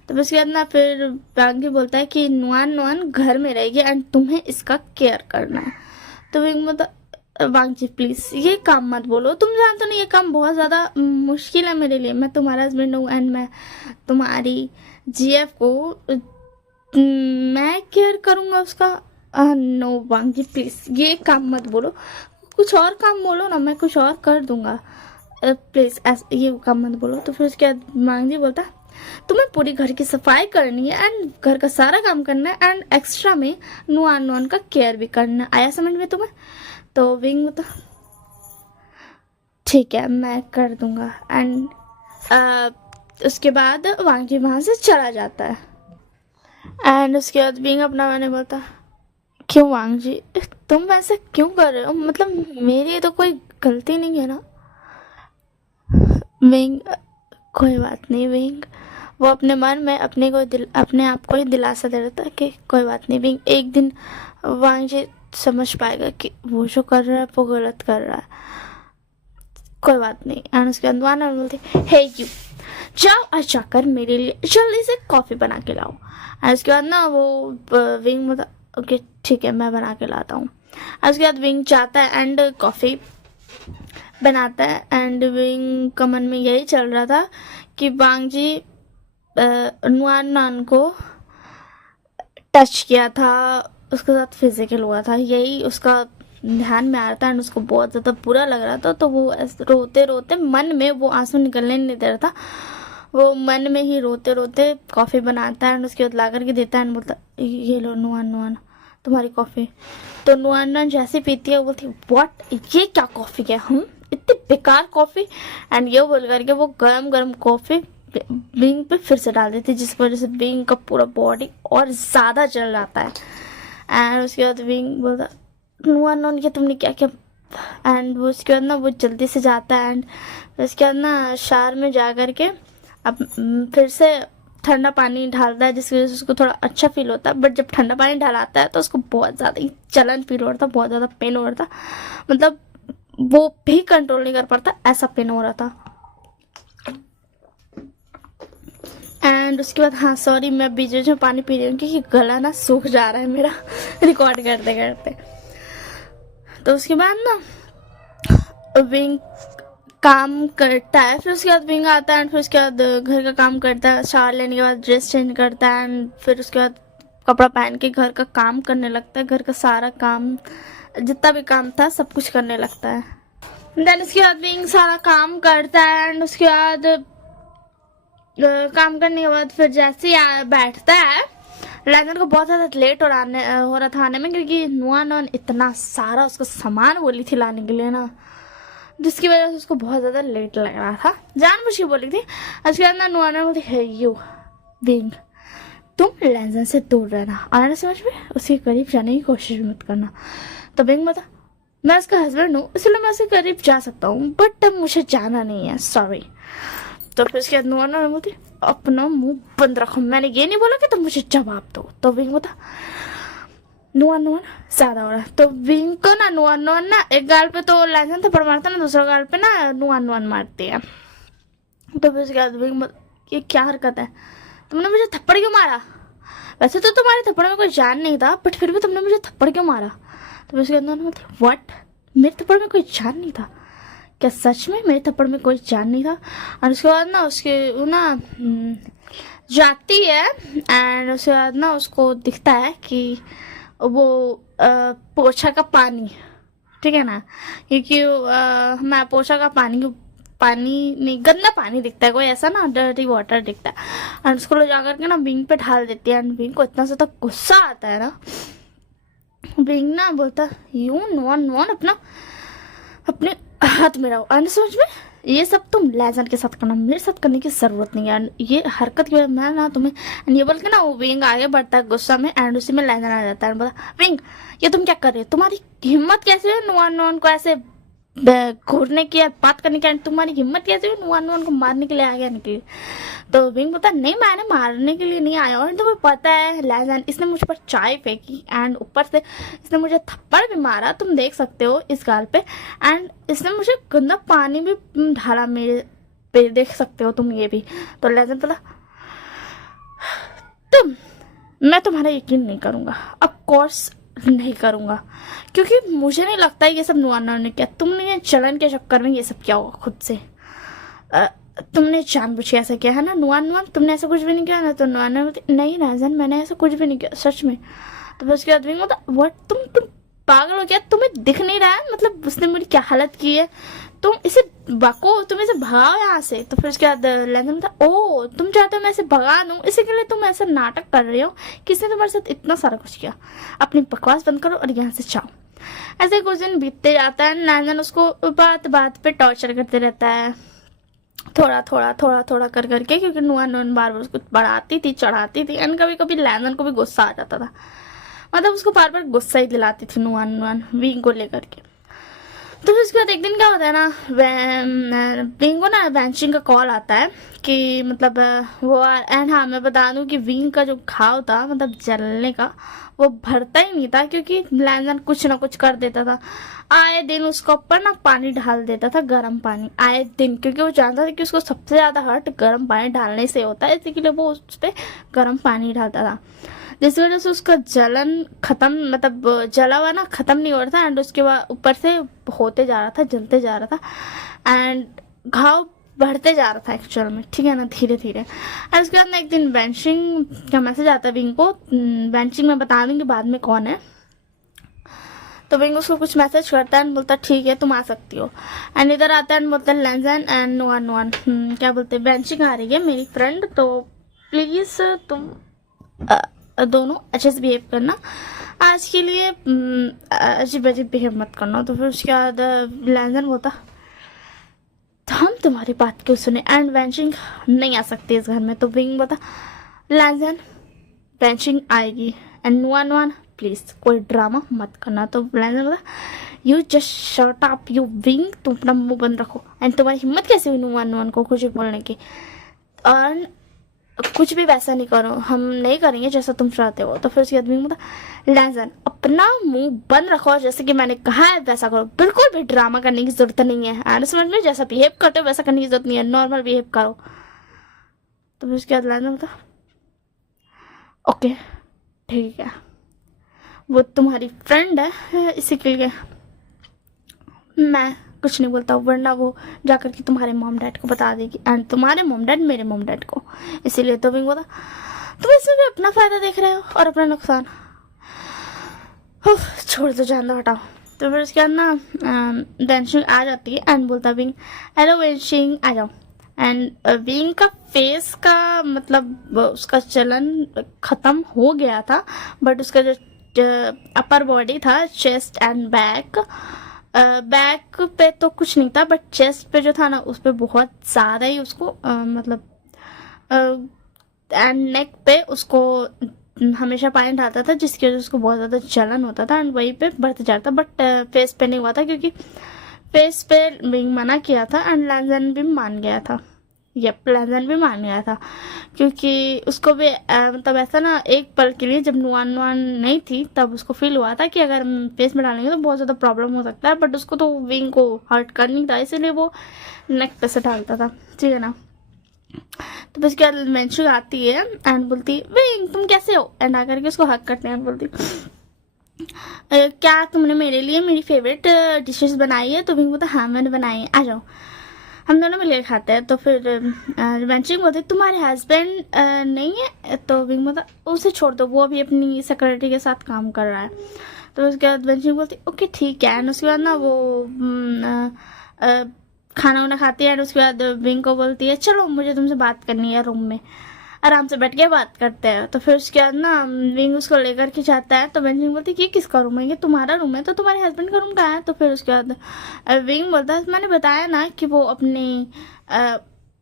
तो उसके बाद ना फिर वांगी बोलता है कि नुआन नुआन घर में रहेगी एंड तुम्हें इसका केयर करना है। तो विंग बोलता वांग जी प्लीज़ ये काम मत बोलो, तुम जानते हो ना ये काम बहुत ज़्यादा मुश्किल है मेरे लिए, मैं तुम्हारा हस्बैंड हूँ एंड मैं तुम्हारी जीएफ को मैं केयर करूँगा उसका। नो वांग जी प्लीज़ ये काम मत बोलो, कुछ और काम बोलो ना, मैं कुछ और कर दूँगा, प्लीज़ ये काम मत बोलो। तो फिर उसके बाद वांग जी बोलता तुम्हें पूरी घर की सफाई करनी है एंड घर का सारा काम करना है एंड एक्स्ट्रा में नुआन नुआन का केयर भी करना है, आया समझ में तुम्हें। तो विंग बोलता ठीक है मैं कर दूँगा। एंड उसके बाद वांग जी वहाँ से चला जाता है एंड उसके बाद विंग अपना मैंने बोलता क्यों वांग जी तुम वैसे क्यों कर रहे हो, मतलब मेरी तो कोई गलती नहीं है ना। विंग कोई बात नहीं विंग, वो अपने मन में अपने आप को ही दिलासा दे रहा था कि कोई बात नहीं विंग, एक दिन वांग जी समझ पाएगा कि वो जो कर रहा है वो गलत कर रहा है, कोई बात नहीं। एंड उसके बाद वाना बोलती हे यू जाओ और जाकर मेरे लिए जल्दी से कॉफ़ी बना के लाओ। एंड उसके बाद ना वो विंग बोलता ओके ठीक है मैं बना के लाता हूँ। उसके बाद विंग जाता है एंड कॉफ़ी बनाता है एंड विंग का मन में यही चल रहा था कि वांग जी नुआन नुआन को टच किया था, उसके साथ फिजिकल हुआ था, यही उसका ध्यान में आ रहा था एंड उसको बहुत ज़्यादा बुरा लग रहा था। तो वो रोते रोते मन में वो आंसू निकलने नहीं दे रहा था, वो मन में ही रोते रोते कॉफ़ी बनाता है एंड उसके बाद ला करके देता है एंड बोलता ये लो नुआन नुआन तुम्हारी कॉफ़ी। तो नुआन नुआन जैसे पीती है वो बोलती व्हाट, ये क्या कॉफ़ी है, हम इतनी बेकार कॉफ़ी। एंड ये बोल करके वो गरम गरम कॉफ़ी बिंग पे फिर से डाल देती है, जिस वजह से बिंग का पूरा बॉडी और ज़्यादा जल जाता है। एंड उसके बाद बिंग बोलता नुआन नुआन ये तुमने क्या किया। एंड वो उसके बाद ना वो जल्दी से जाता है एंड उसके बाद ना शार में जा कर के अब फिर से ठंडा पानी डालता है, जिसकी वजह से उसको थोड़ा अच्छा फील होता है। बट जब ठंडा पानी डालाता है तो उसको बहुत ज़्यादा ही जलन फील हो रहा था, बहुत ज़्यादा पेन हो रहा था, मतलब वो भी कंट्रोल नहीं कर पाता, ऐसा पेन हो रहा था। एंड उसके बाद हाँ सॉरी मैं बीच बीच में पानी पी रही हूँ क्योंकि गला ना सूख जा रहा है मेरा रिकॉर्ड करते करते। तो उसके बाद ना विंग काम करता है, फिर उसके बाद विंग आता है एंड फिर उसके बाद घर का काम करता है, शावर लेने के बाद ड्रेस चेंज करता है एंड फिर उसके बाद कपड़ा पहन के घर का काम करने लगता है, घर का सारा काम जितना भी काम था सब कुछ करने लगता है। देन उसके बाद विंग सारा काम करता है एंड उसके बाद काम करने के बाद फिर जैसे ही बैठता है, लैंडन को बहुत ज़्यादा लेट हो रहा था आने में, क्योंकि नुआन नुआन इतना सारा उसको सामान बोली थी लाने के लिए ना, जिसकी वजह से उसको बहुत ज़्यादा लेट लग रहा था, जानबूझ के बोली थी। उसके बाद ना नुआन बोलती है यू विंग तुम लैंडन से दूर रहना, आना समझ में, उसके करीब जाने की कोशिश मत करना। तो विंग बता मैं उसका हस्बैंड हूँ इसलिए मैं उसके करीब जा सकता हूँ बट मुझे जाना नहीं है, सॉरी। तो फिर उसके बाद नुआन बोलती अपना मुंह बंद रखो, मैंने ये नहीं बोला कि तुम मुझे जवाब दो। तो विंग बता नुआन नुआन ज्यादा हो रहा है। तो विंग को ना नुआन नुआन ना एक गाल पे तो लैंडन थप्पड़ मारता ना, दूसरा गाल पे ना नुआन नुआन मारती है। तो फिर उसके बाद विंग ये क्या हरकत है, तुमने मुझे थप्पड़ क्यों मारा, वैसे तो तुम्हारे थप्पड़ में कोई जान नहीं था बट फिर भी तुमने मुझे थप्पड़ क्यों मारा। तो उसके बाद बोलते व्हाट, मेरे थप्पड़ में कोई जान नहीं था, क्या सच में मेरे थप्पड़ में कोई जान नहीं था। और उसके बाद ना उसके ना जाती है एंड उसके बाद ना उसको दिखता है कि वो पोछा का पानी, ठीक है ना, क्योंकि मैं पोछा का पानी नहीं गंदा पानी दिखता है, कोई ऐसा ना डर्टी वाटर दिखता है एंड उसको ले जा करके ना विंग पे ढाल देती है एंड विंग को इतना ज़्यादा गुस्सा आता है ना, विंग ना बोलता यूं नुआन नुआन अपने हाथ में रहो, आने समझ में, ये सब तुम लैंडन के साथ करना, मेरे साथ करने की जरूरत नहीं है। ये हरकत की वजह मैं ना तुम्हें ये बोल के ना वो विंग आगे बढ़ता है गुस्सा में एंड उसी में लैंडन आ जाता है बोला विंग ये तुम क्या कर रहे हो, तुम्हारी हिम्मत कैसे है नुआन नुआन को ऐसे घूरने की या बात करने की, तुम्हारी हिम्मत कैसे हुई नुआन नुआन को मारने के लिए आ गया निकली। तो विंग बोलता नहीं मैंने मारने के लिए नहीं आया, और तुम्हें पता है लैंडन इसने मुझ पर चाय फेंकी एंड ऊपर से इसने मुझे थप्पड़ भी मारा, तुम देख सकते हो इस गाल पे, एंड इसने मुझे गंदा पानी भी ढाला मेरे पे, देख सकते हो तुम ये भी। तो लैंडन बोला मैं तुम्हारा यकीन नहीं करूंगा, ऑफ कोर्स नहीं करूंगा, क्योंकि मुझे नहीं लगता ये सब नुआन नुआन ने किया, तुमने ये चलन के चक्कर में ये सब किया होगा खुद से, तुमने जानबूझ के ऐसा किया है ना नुआन नुआन, तुमने ऐसा कुछ भी नहीं किया ना। तो नुआन नुआन बोलती नहीं राजन मैंने ऐसा कुछ भी नहीं किया सच में। तो फिर उसके बाद विंग बोलता व्हाट तुम पागल हो क्या, तुम्हें दिख नहीं रहा है, मतलब उसने मेरी क्या हालत की है, तुम इसे बको, तुम इसे भगाओ यहाँ से। तो फिर उसके बाद लैंडन बोलता ओ तुम चाहते हो मैं इसे भगा दूँ, इसी के लिए तुम ऐसा नाटक कर रहे हो, किसने तुम्हारे साथ इतना सारा कुछ किया, अपनी बकवास बंद करो और यहाँ से जाओ। ऐसे कुछ दिन बीतते जाता है, लैंडन उसको बात बात पे टॉर्चर करते रहता है, थोड़ा कर करके, क्योंकि नुआन नुआन बार बार उसको बढ़ाती थी चढ़ाती थी एंड कभी कभी लैंडन को भी गुस्सा आ जाता था, मतलब उसको बार बार गुस्सा ही दिलाती थी नुआन नुआन विंग को लेकर के। तो फिर उसके बाद एक दिन क्या होता है ना विंग को ना वैंचिंग का कॉल आता है कि मतलब वो, एंड हाँ मैं बता दूं कि विंग का जो घाव था मतलब जलने का वो भरता ही नहीं था, क्योंकि लैंडन कुछ ना कुछ कर देता था, आए दिन उसके ऊपर ना पानी डाल देता था, गर्म पानी आए दिन, क्योंकि वो जानता था कि उसको सबसे ज्यादा हर्ट गर्म पानी डालने से होता है, इसीलिए वो उस पर गर्म पानी डालता था, जिस वजह से उसका जलन खत्म, मतलब जला हुआ ना खत्म नहीं हो रहा था एंड उसके बाद ऊपर से होते जा रहा था, जलते जा रहा था एंड घाव बढ़ते जा रहा था एक्चुअल में, ठीक है ना, धीरे धीरे। और उसके बाद ना एक दिन वैंशिंग का मैसेज आता है विंग को, वैंशिंग में बता दूंगी बाद में कौन है। तो विंग उसको कुछ मैसेज करता है एंड बोलता ठीक है तुम आ सकती हो। एंड इधर आता है एंड बोलता है लैंजन एंड नुआन क्या बोलते हैं बेंचिंग आ रही है मेरी फ्रेंड, तो प्लीज़ तुम दोनों अच्छे से बिहेव करना, आज के लिए अजीब अजीब बिहेव मत करना। तो फिर उसके बाद लैंजन बोलता तो हम तुम्हारी बात क्यों सुने, एंड बेंचिंग नहीं आ सकती इस घर में। तो विंग बोलता लैंजन बेंचिंग आएगी एंड नुआन प्लीज कोई ड्रामा मत करना। तो लैंजन बोला you just shut up you wing, तुम अपना मुंह बंद रखो, एंड तुम्हारी हिम्मत कैसे हुई नुआन को कुछ भी बोलने की, और कुछ भी वैसा नहीं करो, हम नहीं करेंगे जैसा तुम चाहते हो। तो फिर उसके आदमी बोला लैंजन अपना मुंह बंद रखो, जैसे कि मैंने कहा है वैसा करो, बिल्कुल भी ड्रामा करने की जरूरत नहीं है, आने समझ में, जैसा बिहेव करते हो वैसा करने की जरूरत नहीं है, नॉर्मल बिहेव करो। तो फिर उसके बाद लैंजन बोला ओके ठीक है, वो तुम्हारी फ्रेंड है इसी के लिए मैं कुछ नहीं बोलता हूँ, वरना वो जाकर के तुम्हारे मॉम डैड को बता देगी, एंड तुम्हारे मॉम डैड मेरे मॉम डैड को, इसीलिए। तो विंग बोला तुम इसमें भी अपना फायदा देख रहे हो और अपना नुकसान, छोड़ दो जान दो हटाओ। तो फिर उसके बाद ना बेंशिंग आ जाती है एंड बोलता विंग हेलो बेंशिंग आ जाओ, एंड विंग का फेस का मतलब उसका चलन खत्म हो गया था, बट उसका जो अपर बॉडी था चेस्ट एंड बैक, बैक पे तो कुछ नहीं था, बट चेस्ट पे जो था ना उस पे बहुत ज़्यादा ही उसको मतलब एंड नेक पे उसको हमेशा पानी डालता था, जिसकी वजह से उसको बहुत ज़्यादा जलन होता था एंड वहीं पे बढ़ते जाता, बट फेस पे नहीं हुआ था क्योंकि फेस पे विंग मना किया था एंड लैंजन भी मान गया था, लैंजन भी मान गया था क्योंकि उसको भी मतलब ऐसा ना एक पल के लिए जब नुआन नहीं थी तब उसको फील हुआ था कि अगर फेस में डालेंगे तो बहुत ज़्यादा प्रॉब्लम हो सकता है, बट उसको तो विंग को हर्ट कर नहीं था, इसीलिए वो नेक पे से डालता था, ठीक है ना। तो बस क्या मेंशु आती है एंड बोलती विंग तुम कैसे हो, एंड आकर के उसको हक करते हैं, बोलती क्या तुमने मेरे लिए मेरी फेवरेट डिशेस बनाई है। तो विंग बोलता हाँ मैंने बनाई है, आ जाओ हम दोनों मिलकर खाते हैं। तो फिर बेंचिंग बोलती तुम्हारे हस्बैंड नहीं है, तो विंग बोलता उसे छोड़ दो वो अभी अपनी सिक्योरिटी के साथ काम कर रहा है। तो उसके बाद बेंचिंग बोलती ओके ठीक है, एंड उसके बाद ना वो खाना वाना खाती है, एंड उसके बाद विंग को बोलती है चलो मुझे तुमसे बात करनी है, रूम में आराम से बैठ के बात करते हैं। तो फिर उसके बाद ना विंग उसको लेकर के जाता है, तो बेंचिंग बोलती है ये किसका रूम है, ये तुम्हारा रूम है, तो तुम्हारे हस्बैंड का रूम कहाँ है। तो फिर उसके बाद विंग बोलता है मैंने बताया ना कि वो अपनी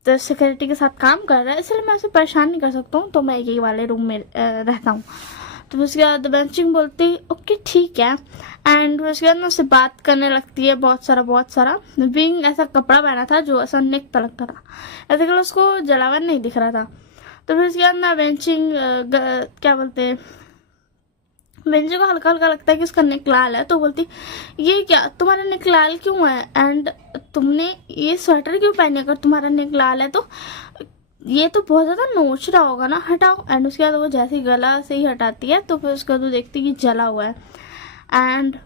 सिक्योरिटी के साथ काम कर रहा है, इसलिए मैं उसे परेशान नहीं कर सकता हूँ, तो मैं यही वाले रूम में रहता हूँ। तो उसके बाद बेंचिंग बोलती ओके ठीक है, एंड उसके बाद ना उससे बात करने लगती है बहुत सारा। विंग ऐसा कपड़ा पहना था जो ऐसा नेक तक लगता था, ऐसे कि उसको जलावन नहीं दिख रहा था। तो फिर उसके बाद ना बेंचिंग क्या बोलते हैं बेंचिंग को हल्का हल्का लगता है कि उसका नेक लाल है, तो बोलती ये क्या तुम्हारा नेक लाल क्यों है, एंड तुमने ये स्वेटर क्यों पहनी, अगर तुम्हारा नेक लाल है तो ये तो बहुत ज़्यादा नोच रहा होगा ना, हटाओ। एंड उसके बाद वो जैसे गला से ही हटाती है तो फिर उसके बाद वो देखती कि जला हुआ है, एंड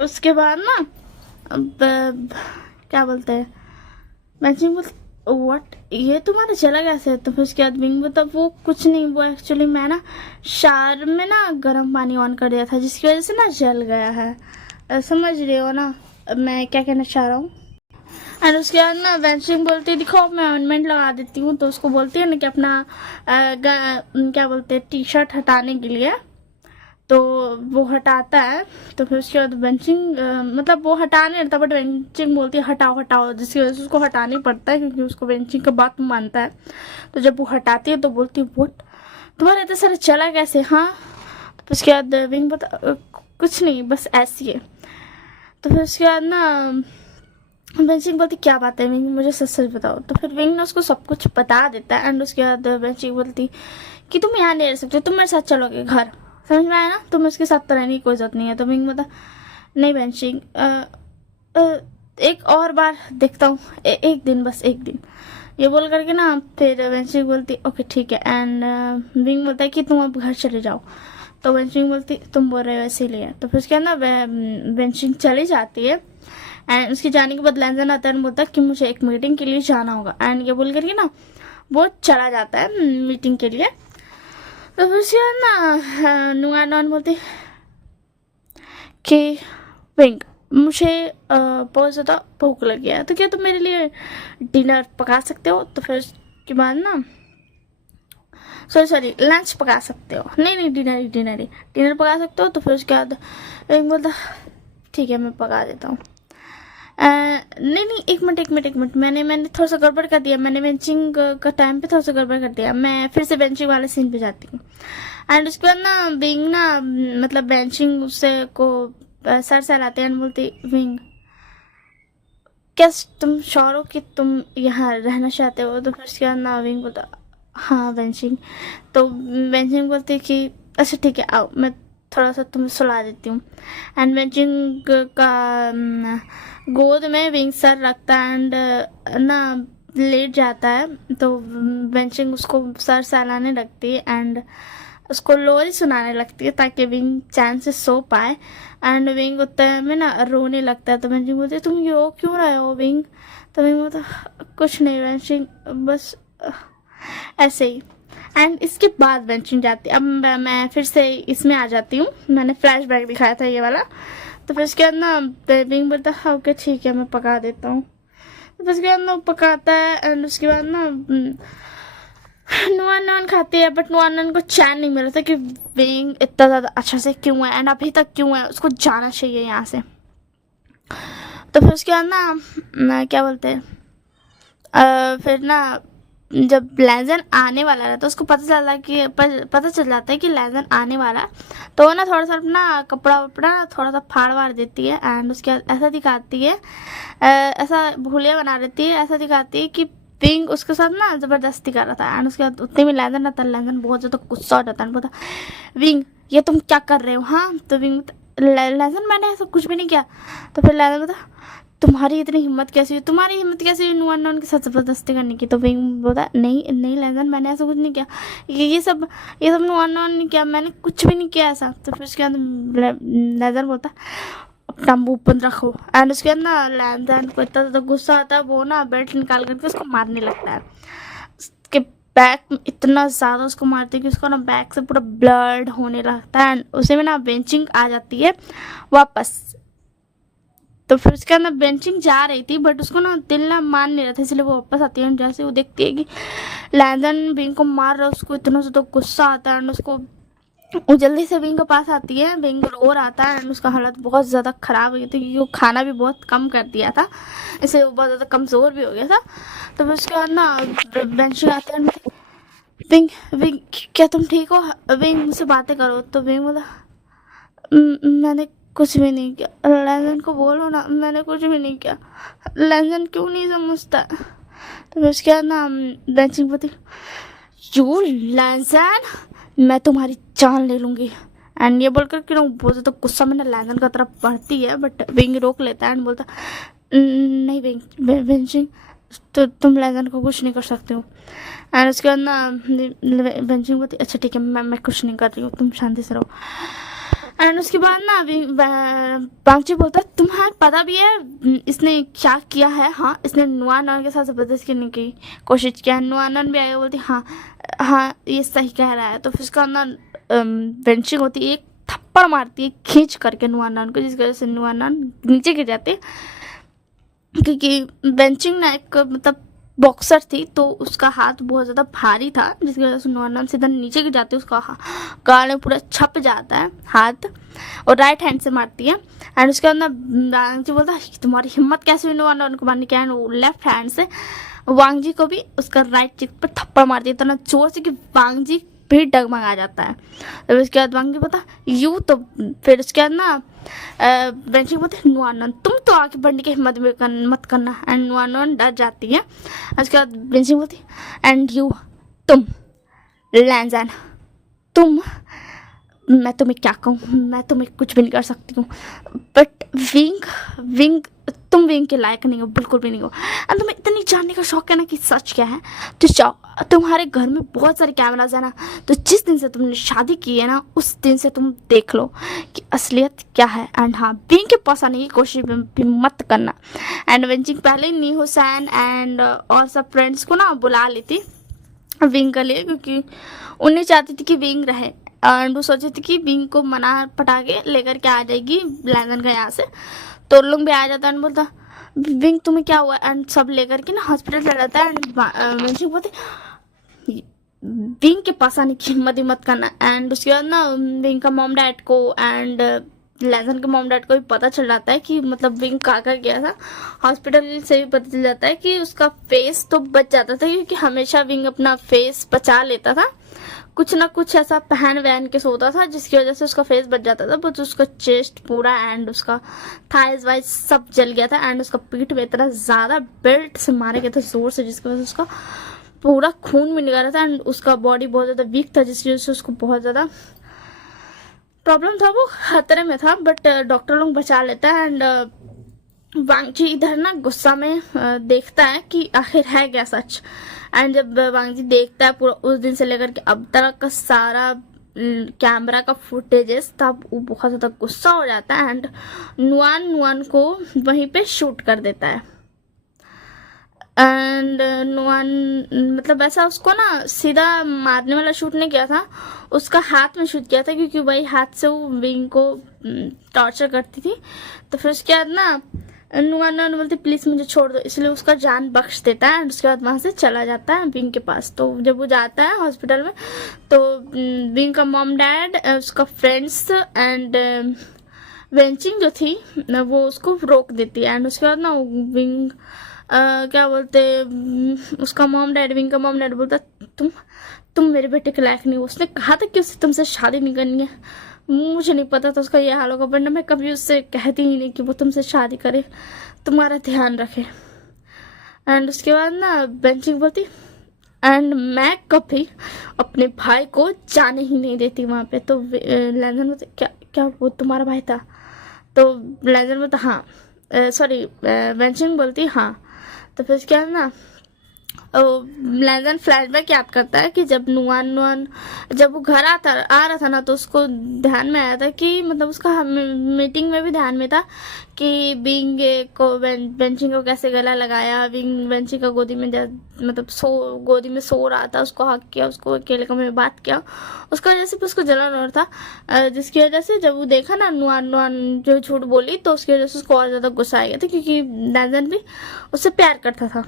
उसके बाद ना क्या बोलते हैं बेंचिंग बोलती व्हाट ये तुम्हारा जला कैसे है। तो फिर उसके बाद विंग बोलता वो कुछ नहीं, वो एक्चुअली मैं ना शावर में ना गर्म पानी ऑन कर दिया था जिसकी वजह से ना जल गया है, समझ रहे हो ना मैं क्या कहना चाह रहा हूँ। एंड उसके बाद ना बेंचिंग बोलती है दिखाओ मैं ऑइंटमेंट लगा देती हूँ, तो उसको बोलती है ना कि अपना क्या बोलते हैं टी शर्ट हटाने के लिए, तो वो हटाता है। तो फिर उसके बाद बेंचिंग मतलब वो हटा नहीं रहता, बट बेंचिंग बोलती है हटाओ, जिसकी वजह से उसको हटाना पड़ता है क्योंकि उसको बेंचिंग का बात मानता है। तो जब वो हटाती है तो बोलती है वोट तुम्हारे इतना सारा चला कैसे, हाँ। तो उसके बाद विंग बोलता कुछ नहीं बस ऐसी है। तो फिर उसके बाद ना बेंचिंग बोलती क्या बात है विंग मुझे सच सच बताओ। तो फिर विंग ना उसको सब कुछ बता देता है, एंड उसके बाद बेंचिंग बोलती कि तुम यहाँ नहीं रह सकते, तुम मेरे साथ चलोगे घर, समझ में आया ना, तुम्हें उसके साथ तो रहने की कोई जरूरत नहीं है। तो विंग बोलता नहीं बेंचिंग एक और बार देखता हूँ, एक दिन बस एक दिन, ये बोल करके ना फिर बेंचिंग बोलती ओके ठीक है, एंड विंग बोलता है कि तुम अब घर चले जाओ। तो बेंचिंग बोलती तुम बोल रहे हो इसीलिए। तो फिर उसके बाद ना बेंचिंग चली जाती है, एंड उसके जाने के बाद लैंजन आता है, बोलता है कि मुझे एक मीटिंग के लिए जाना होगा, एंड ये बोल करके ना वो चला जाता है मीटिंग के लिए। तो फिर उसके बाद ना नुआन बोलती कि विंग, मुझे बहुत ज़्यादा भूख लगी है, तो क्या तुम मेरे लिए डिनर पका सकते हो? तो फिर उसके बाद ना, सॉरी लंच पका सकते हो, नहीं डिनर पका सकते हो। तो फिर उसके बाद विंग बोलता ठीक है मैं पका देता हूँ। नहीं एक मिनट, मैंने थोड़ा सा गड़बड़ कर दिया, मैंने बेंचिंग का टाइम पे थोड़ा सा गड़बड़ कर दिया, मैं फिर से बेंचिंग वाले सीन पे जाती हूँ। एंड उसके बाद ना विंग ना, मतलब बेंचिंग उससे को सर सहलाते हैं एंड बोलती विंग क्या तुम श्योर हो कि तुम यहाँ रहना चाहते हो? तो फिर उसके बाद ना विंग बोलता हाँ बेंचिंग। तो बेंचिंग बोलती कि अच्छा ठीक है आओ, मैं थोड़ा सा तुम्हें सुला देती हूँ। एंड बेंचिंग का गोद में विंग सर रखता है एंड ना लेट जाता है। तो बेंचिंग उसको सर सहलाने लगती है एंड उसको लोरी सुनाने लगती है ताकि विंग चैन से सो पाए। एंड विंग उतने में ना रोने लगता है। तो बेंचिंग बोलती है तुम रो क्यों रहे हो विंग? तो विंग बोलता कुछ नहीं बेंचिंग, बस ऐसे ही। एंड इसके बाद बेंचिंग जाती है। अब मैं फिर से इसमें आ जाती हूँ, मैंने फ्लैशबैक दिखाया था ये वाला। तो फिर उसके बाद ना विंग बोलता है ओके ठीक है मैं पका देता हूँ। तो फिर उसके बाद ना पकाता है एंड उसके बाद ना नुआन खाती है, बट नुआन को चैन नहीं मिल रहा था कि विंग इतना ज़्यादा अच्छा से क्यों है एंड अभी तक क्यों है, उसको जाना चाहिए यहाँ से। तो फिर उसके बाद ना क्या बोलते हैं, फिर ना जब लैजन आने वाला रहता है उसको पता चल जाता है कि लैजन आने वाला, तो ना थोड़ा सा अपना कपड़ा वपड़ा थोड़ा सा फाड़ वाड़ देती है एंड उसके बाद ऐसा दिखाती है, ऐसा भूलिया बना देती है, ऐसा दिखाती है कि विंग उसके साथ ना ज़बरदस्ती कर रहा था। एंड उसके बाद उतने में लैजन आता है, लैजन बहुत ज़्यादा गुस्सा हो जाता है, बोलता विंग ये तुम क्या कर रहे हो? हाँ तो विंग लैजन मैंने ऐसा कुछ भी नहीं किया। तो फिर लैजन बोलता तुम्हारी इतनी हिम्मत कैसी हुई, तुम्हारी हिम्मत कैसी हुई नुआन के साथ ज़बरदस्ती करने की? तो विंग बोलता नहीं लैजन मैंने ऐसा कुछ नहीं किया, ये सब नुआन ने किया, मैंने कुछ भी नहीं किया ऐसा। तो फिर उसके बाद लैजन बोलता अपना मुंह बंद रखो। एंड उसके बाद ना लैजन को इतना ज़्यादा गुस्सा आता है, वो ना बेल्ट निकाल करके उसको मारने लगता है। उसके बैक में इतना ज़्यादा उसको मारती है कि उसको ना बैक से पूरा ब्लड होने लगता है एंड उसी में ना बेंचिंग आ जाती है वापस। तो फिर उसके अंदर बेंचिंग जा रही थी बट उसको ना दिल ना मान नहीं रहा था, इसलिए वो वापस आती है। जैसे वो देखती है कि लैजन विंग को मार रहा है, उसको इतना ज़्यादा गुस्सा आता है एंड उसको वो जल्दी से विंग के पास आती है। विंग रो रहा था एंड उसका हालत बहुत ज़्यादा ख़राब हो गई थी क्योंकि वो खाना भी बहुत कम कर दिया था, इसलिए वो बहुत ज़्यादा कमज़ोर भी हो गया था। तो फिर उसके बाद ना बेंचिंग आती है, विंग विंग क्या तुम ठीक हो? विंग मुझसे बातें करो। तो विंग बोला मैंने कुछ भी नहीं किया। लैजन को बोलो ना मैंने कुछ भी नहीं किया, लैजन क्यों नहीं समझता? तो फिर उसके बाद ना बेंचिंग बोलती यू लैजन मैं तुम्हारी जान ले लूँगी। एंड ये बोलकर कि बहुत ज़्यादा गुस्सा में ना लैजन का तरफ बढ़ती है, बट विंग रोक लेता है एंड बोलता नहीं बेंचिंग तो तुम लैजन को कुछ नहीं कर सकते हो। एंड उसके बाद ना बेंचिंग बोलती अच्छा ठीक है मैं कुछ नहीं कर रही हूँ, तुम शांति से रहो। एंड उसके बाद ना अभी बांगची बोलता है तुम्हें पता भी है इसने क्या किया है? हाँ इसने नुआन के साथ ज़बरदस्ती करने की कोशिश किया है। नुआन भी आएगा बोलती हाँ ये सही कह रहा है। तो फिर उसका ना बेंचिंग होती है, एक थप्पड़ मारती है खींच करके नुआन को, जिसकी वजह से नुआन नीचे गिर जाते, क्योंकि बेंचिंग ना एक मतलब बॉक्सर थी तो उसका हाथ बहुत ज़्यादा भारी था, जिसकी वजह से नुआन सीधा नीचे गिर जाती है, उसका गाल में पूरा छप जाता है हाथ, और राइट हैंड से मारती है। एंड उसके बाद ना वांगजी बोलता है तुम्हारी हिम्मत कैसे हुई नुआन को मारने की? एंड वो लेफ्ट हैंड से वांगजी को भी उसका राइट चीक पर थप्पड़ मार दिया इतना जोर से कि वांगजी भी डगमगा जाता है। तो उसके बाद वांगजी बोलता यू तो फिर उसके बाद ना बेंचिंग बोलते नुआन तुम तो आगे बढ़ने की हिम्मत मत करना। एंड नुआन डर जाती है। उसके बाद बेंचिंग बोलती एंड यू तुम लैजन तुम मैं तुम्हें क्या कहूँ, मैं तुम्हें कुछ भी नहीं कर सकती हूँ, बट विंग तुम विंग के लायक नहीं हो, बिल्कुल भी नहीं हो। एंड तुम्हें इतनी जानने का शौक है ना कि सच क्या है, तो जाओ तुम्हारे घर में बहुत सारे कैमराज है ना, तो जिस दिन से तुमने शादी की है ना उस दिन से तुम देख लो कि असलियत क्या है। एंड हाँ विंग के पास आने की कोशिश भी मत करना। एंड बेंचिंग पहले नी हुसैन एंड और सब फ्रेंड्स को ना बुला लेती विंग के लिए, क्योंकि उन्हें चाहती थी कि विंग रहे। एंड वो सोची थी कि विंग को मना पटा के लेकर के आ जाएगी लैंदन का यहाँ से। तो लोग भी आ जाता है एंड बोलता विंग तुम्हें क्या हुआ, एंड सब लेकर के ना हॉस्पिटल चला जाता है। एंड वेंचिंग बोलते विंग के पास आने की हिम्मत ही मत करना। एंड उसके बाद ना विंग का मॉम डैड को एंड लेसन के मॉम डैड को भी पता चल जाता है कि मतलब विंग कहाँ कर गया था। हॉस्पिटल से भी पता चल जाता है कि उसका फेस तो बच जाता था, क्योंकि हमेशा विंग अपना फेस बचा लेता था, कुछ ना कुछ ऐसा पहन वहन के सोता था जिसकी वजह से उसका फेस बच जाता था। बट उसका चेस्ट पूरा एंड उसका थाइज वाइज सब जल गया था। एंड उसका पीठ में इतना ज़्यादा बेल्ट से मारे गया था जोर से, जिसकी वजह से उसका पूरा खून भी निकल रहा था। एंड उसका बॉडी बहुत ज़्यादा वीक था, जिसकी वजह से उसको बहुत ज़्यादा प्रॉब्लम था, वो खतरे में था। बट डॉक्टर लोग बचा लेता है। एंड वांगजी इधर ना गुस्सा में देखता है कि आखिर है क्या सच। एंड जब वांगजी देखता है पूरा उस दिन से लेकर के अब तक का सारा कैमरा का फुटेजेस, तब वो बहुत ज़्यादा गुस्सा हो जाता है एंड नुआन को वहीं पे शूट कर देता है। एंड नुआन मतलब ऐसा उसको ना सीधा मारने वाला शूट नहीं किया था, उसका हाथ में शूट किया था, क्योंकि वही हाथ से वो विंग को टॉर्चर करती थी। तो फिर उसके बाद ना नुआन बोलती प्लीज़ मुझे छोड़ दो, इसलिए उसका जान बख्श देता है। एंड उसके बाद वहाँ से चला जाता है विंग के पास। तो जब वो जाता है हॉस्पिटल में तो विंग का मॉम डैड, उसका फ्रेंड्स एंड वेंचिंग जो थी वो उसको रोक देती है। एंड उसके बाद ना विंग क्या बोलते उसका मॉम डैड, विंग का मॉम डैड बोलता तुम मेरे बेटे के लायक नहीं हो। उसने कहा था कि उससे तुमसे शादी नहीं करनी है। मुझे नहीं पता था उसका ये हाल होगा, वरना मैं कभी उससे कहती ही नहीं कि वो तुमसे शादी करे, तुम्हारा ध्यान रखे। एंड उसके बाद ना बेंचिंग बोलती एंड मैं कभी अपने भाई को जाने ही नहीं देती वहाँ पे। तो लैंडन बोलते क्या क्या वो तुम्हारा भाई था? तो लैंडन बोलता हाँ, सॉरी बेंचिंग बोलती हाँ। तो फिर क्या है ना लैंडन फ्लैशबैक याद करता है कि जब नुआन जब वो घर आ रहा था ना, तो उसको ध्यान में आया था कि मतलब उसका मीटिंग में भी ध्यान में था कि विंग को बेंचिंग को कैसे गला लगाया। विंग बेंचिंग का गोदी में मतलब गोदी में सो रहा था, उसको हक किया, उसको अकेले कमरे में बात किया, उसका वजह से उसको जलन हो रहा था, जिसकी वजह से जब वो देखा ना नुआन जो झूठ बोली, तो उसकी वजह से उसको और ज़्यादा गुस्सा आ गया था, क्योंकि लैंडन भी उससे प्यार करता था।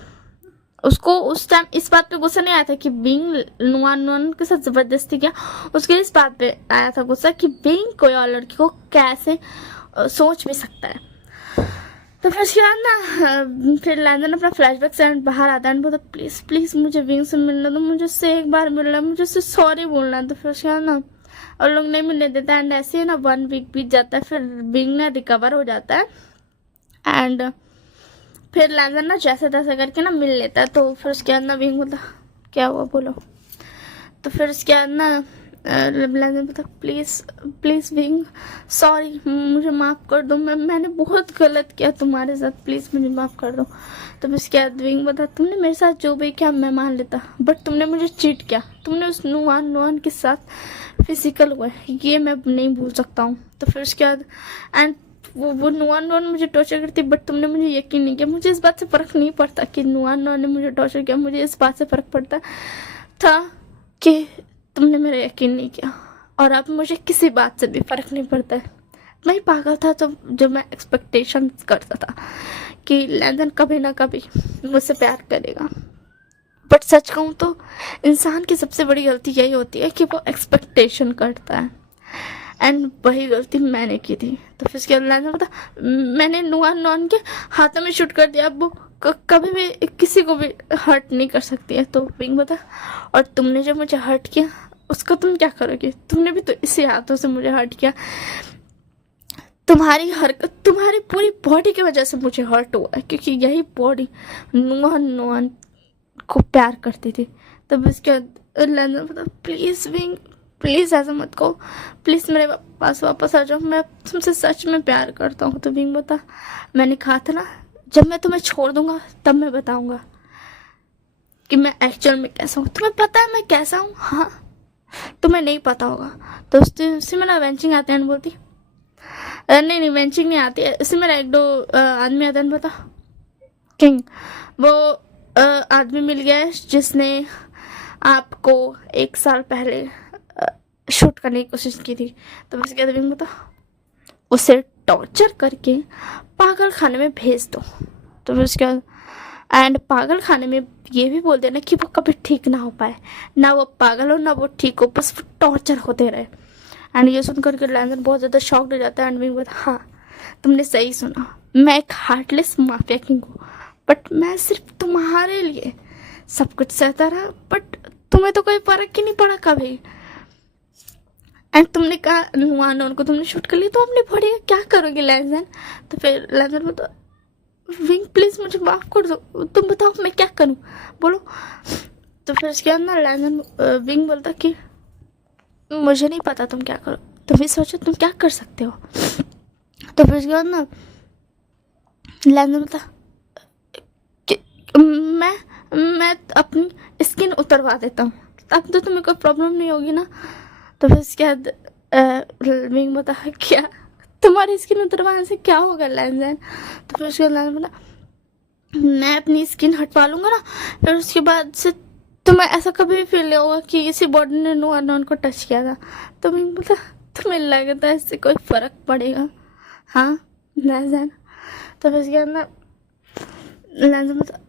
उसको उस टाइम इस बात पे गुस्सा नहीं आया था कि बिंग नुआन के साथ जबरदस्ती किया, उसके इस बात पे आया था गुस्सा कि बिंग कोई और लड़की को कैसे सोच भी सकता है। तो फिर उसके बाद ना फिर लैंडन अपना फ्लैशबैक से बाहर आता है, बोलता प्लीज़ प्लीज़ मुझे विंग से मिलना दो, मुझे उससे एक बार मिलना, मुझे उससे सॉरी बोलना है। तो फिर उसके बाद ना और लोग नहीं मिलने देता। एंड ऐसे ही ना 1 वीक बीत जाता है, फिर विंग ना रिकवर हो जाता है। एंड फिर लैंडन ना जैसे तैसे करके ना मिल लेता है। तो फिर उसके बाद ना विंग बोलता क्या हुआ बोलो। तो फिर उसके बाद ना लैंडन बोलता प्लीज़ प्लीज़ विंग सॉरी, मुझे माफ़ कर दो, मैंने बहुत गलत किया तुम्हारे साथ, प्लीज़ मुझे माफ़ कर दो। तो फिर उसके बाद विंग बोलता तुमने मेरे साथ जो भी किया मैं मान लेता, बट तुमने मुझे चीट किया, तुमने उस नुआन के साथ फिजिकल हुआ, ये मैं नहीं भूल सकता हूँ। तो फिर उसके बाद एंड वो नुआन मुझे टॉर्चर करती, बट तुमने मुझे यकीन नहीं किया। मुझे इस बात से फ़र्क नहीं पड़ता कि नुआन ने मुझे टॉर्चर किया, मुझे इस बात से फ़र्क पड़ता था कि तुमने मेरा यकीन नहीं किया, और अब मुझे किसी बात से भी फ़र्क नहीं पड़ता है। मैं ही पागल था जब मैं एक्सपेक्टेशन करता था कि लैंडन कभी ना कभी मुझसे प्यार करेगा। बट सच कहूँ तो इंसान की सबसे बड़ी गलती यही होती है कि वो एक्सपेक्टेशन करता है, एंड वही गलती मैंने की थी। तो फिर उसके बाद पता मैंने नुआन के हाथों में शूट कर दिया, अब वो कभी भी किसी को भी हर्ट नहीं कर सकती है। तो विंग बता और तुमने जो मुझे हर्ट किया उसका तुम क्या करोगे? तुमने भी तो इसी हाथों से मुझे हर्ट किया, तुम्हारी हरकत तुम्हारी पूरी बॉडी की वजह से मुझे हर्ट हुआ है, क्योंकि यही बॉडी नुआन को प्यार करती थी। तब उसके बाद लैंडन बता प्लीज़ विंग प्लीज़ ऐसा मत कहो, प्लीज़ मेरे पास वापस आ जाओ, मैं तुमसे सच में प्यार करता हूँ। तो विंग बता मैंने कहा था ना जब मैं तुम्हें छोड़ दूंगा तब मैं बताऊंगा कि मैं एक्चुअल में कैसा हूँ। तुम्हें पता है मैं कैसा हूँ? हाँ तुम्हें नहीं पता होगा। तो उससे मेरा वेंचिंग आते हैं बोलती नहीं वेंचिंग नहीं आती है, इससे मेरा 1-2 आदमी आते हैं बता किंग वो आदमी मिल गया है जिसने आपको 1 साल पहले शूट करने की कोशिश की थी। तो फिर उसके बाद विंग बता उसे टॉर्चर करके पागल खाने में भेज दो। तो फिर उसके बाद एंड पागल खाने में ये भी बोल देना कि वो कभी ठीक ना हो पाए, ना वो पागल हो ना वो ठीक हो, बस वो टॉर्चर होते रहे। एंड ये सुन करके लैंडन बहुत ज़्यादा शॉक्ड हो जाता है। एंड विंग बोलता हाँ तुमने सही सुना, मैं एक हार्टलेस माफिया किंग हूँ, बट मैं सिर्फ तुम्हारे लिए सब कुछ सहता रहा, बट तुम्हें तो कोई फर्क ही नहीं पड़ा कभी। एंड तुमने कहा नुआन उनको तुमने शूट कर लिया, तो हमने बढ़िया क्या करोगे लैंडन। तो फिर लैंडन बोलता विंग प्लीज़ मुझे माफ़ कर दो, तुम बताओ मैं क्या करूँ, बोलो। तो फिर उसके बाद ना लैंडन विंग बोलता कि मुझे नहीं पता तुम क्या करो, तुम भी सोचो तुम क्या कर सकते हो। तो फिर उसके बाद ना लैंडन बोलता कि मैं अपनी स्किन उतरवा देता हूँ, अब तो तुम्हें कोई प्रॉब्लम नहीं होगी ना। तो फिर उसके बाद विंग बोलता है क्या तुम्हारी स्किन उतरवाने से क्या होगा लैंडन। तो फिर उसके बाद लैंडन बोला मैं अपनी स्किन हटवा लूँगा ना, फिर उसके बाद से तुम्हें ऐसा कभी भी फील नहीं होगा कि किसी बॉडी ने नो अननोन को टच किया था। तो विंग बोलता तुम्हें लगता है इससे कोई फ़र्क पड़ेगा, हाँ लैंडन। तो फिर उसके बाद ना लैंडन बोलता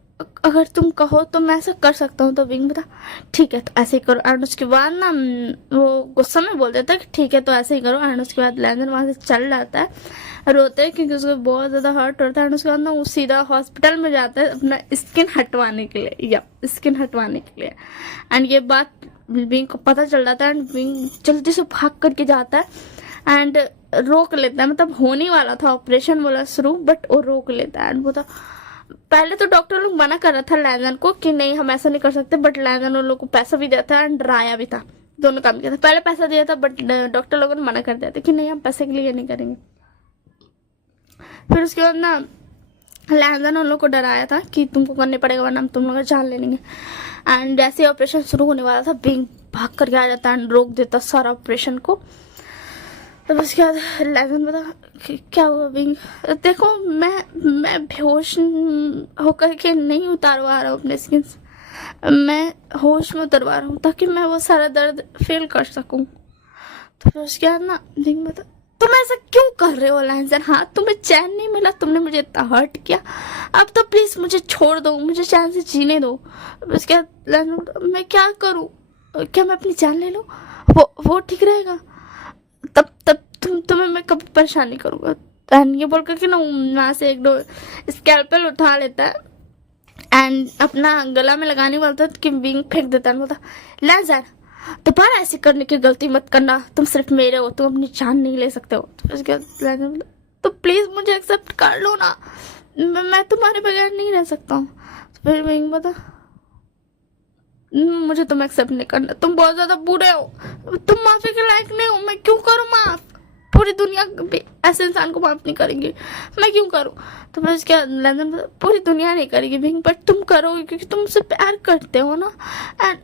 अगर तुम कहो तो मैं ऐसा कर सकता हूँ। तो विंग बता ठीक है तो ऐसे ही करो। एंड उसके बाद ना वो गुस्सा में बोल देता है कि ठीक है तो ऐसे ही करो। एंड उसके बाद लैंडन वहाँ से चल जाता है रोते है क्योंकि उसको बहुत ज़्यादा हर्ट होता है। एंड उसके बाद ना वो सीधा हॉस्पिटल में जाता है अपना स्किन हटवाने के लिए, या स्किन हटवाने के लिए। एंड ये बात विंग को पता चल जाता है। एंड विंग जल्दी से भाग करके जाता है एंड रोक लेता है, मतलब होने वाला था ऑपरेशन वाला शुरू, बट वो रोक लेता है। एंड वो पहले तो डॉक्टर लोग मना कर रहा था लैंडन को कि नहीं हम ऐसा नहीं कर सकते, बट लैंडन उन लोग को पैसा भी दिया था एंड डराया भी था, दोनों काम किया था। पहले पैसा दिया था बट डॉक्टर लोगों ने मना कर दिया था कि नहीं हम पैसे के लिए नहीं करेंगे। फिर उसके बाद ना लैंडन उन लोग को डराया था कि तुमको करने पड़ेगा वरना हम तुम लोग का जान ले लेंगे। एंड जैसे ऑपरेशन शुरू होने वाला था विंग भाग करके आ जाता है एंड रोक देता सारा ऑपरेशन को। तो उसके बाद लैंडन बता क्या हुआ विंग, देखो मैं बेहोश होकर के नहीं उतारवा रहा हूँ अपने स्किन, मैं होश में उतरवा रहा हूँ ताकि मैं वो सारा दर्द फील कर सकूँ। तो फिर उसके बाद ना विंग बता तुम ऐसा क्यों कर रहे हो लैंडन, हाँ तुम्हें चैन नहीं मिला, तुमने मुझे इतना हर्ट किया, अब तो प्लीज़ मुझे छोड़ दो, मुझे चैन से जीने दो। उसके बाद लैंडन मैं क्या करूँ, क्या मैं अपनी जान ले लूँ, वो ठीक रहेगा, तब तुम्हें मैं कभी परेशान नहीं करूँगा। एंड ये बोल करके ना वहाँ से एक दो स्कैल्पेल उठा लेता है एंड अपना गला में लगाने वाला था कि विंग फेंक देता है। बोलता लैंडन दोबारा ऐसे करने की गलती मत करना, तुम सिर्फ मेरे हो, तुम अपनी जान नहीं ले सकते हो। तो उसके बाद लैंडन बोलता तो प्लीज़ मुझे एक्सेप्ट कर लो ना, मैं तुम्हारे बगैर नहीं रह सकता हूँ। तो फिर विंग बता मुझे तुम एक्सेप्ट नहीं करना, तुम बहुत ज़्यादा बुरे हो, तुम माफ़ी के लायक नहीं हो, मैं क्यों करूँ माफ़, पूरी दुनिया ऐसे इंसान को माफ़ नहीं करेंगी, मैं क्यों करूँ। तो फिर उसके लैंडन पूरी दुनिया नहीं करेगी विंग, बट तुम करोगे क्योंकि तुम उससे प्यार करते हो ना, एंड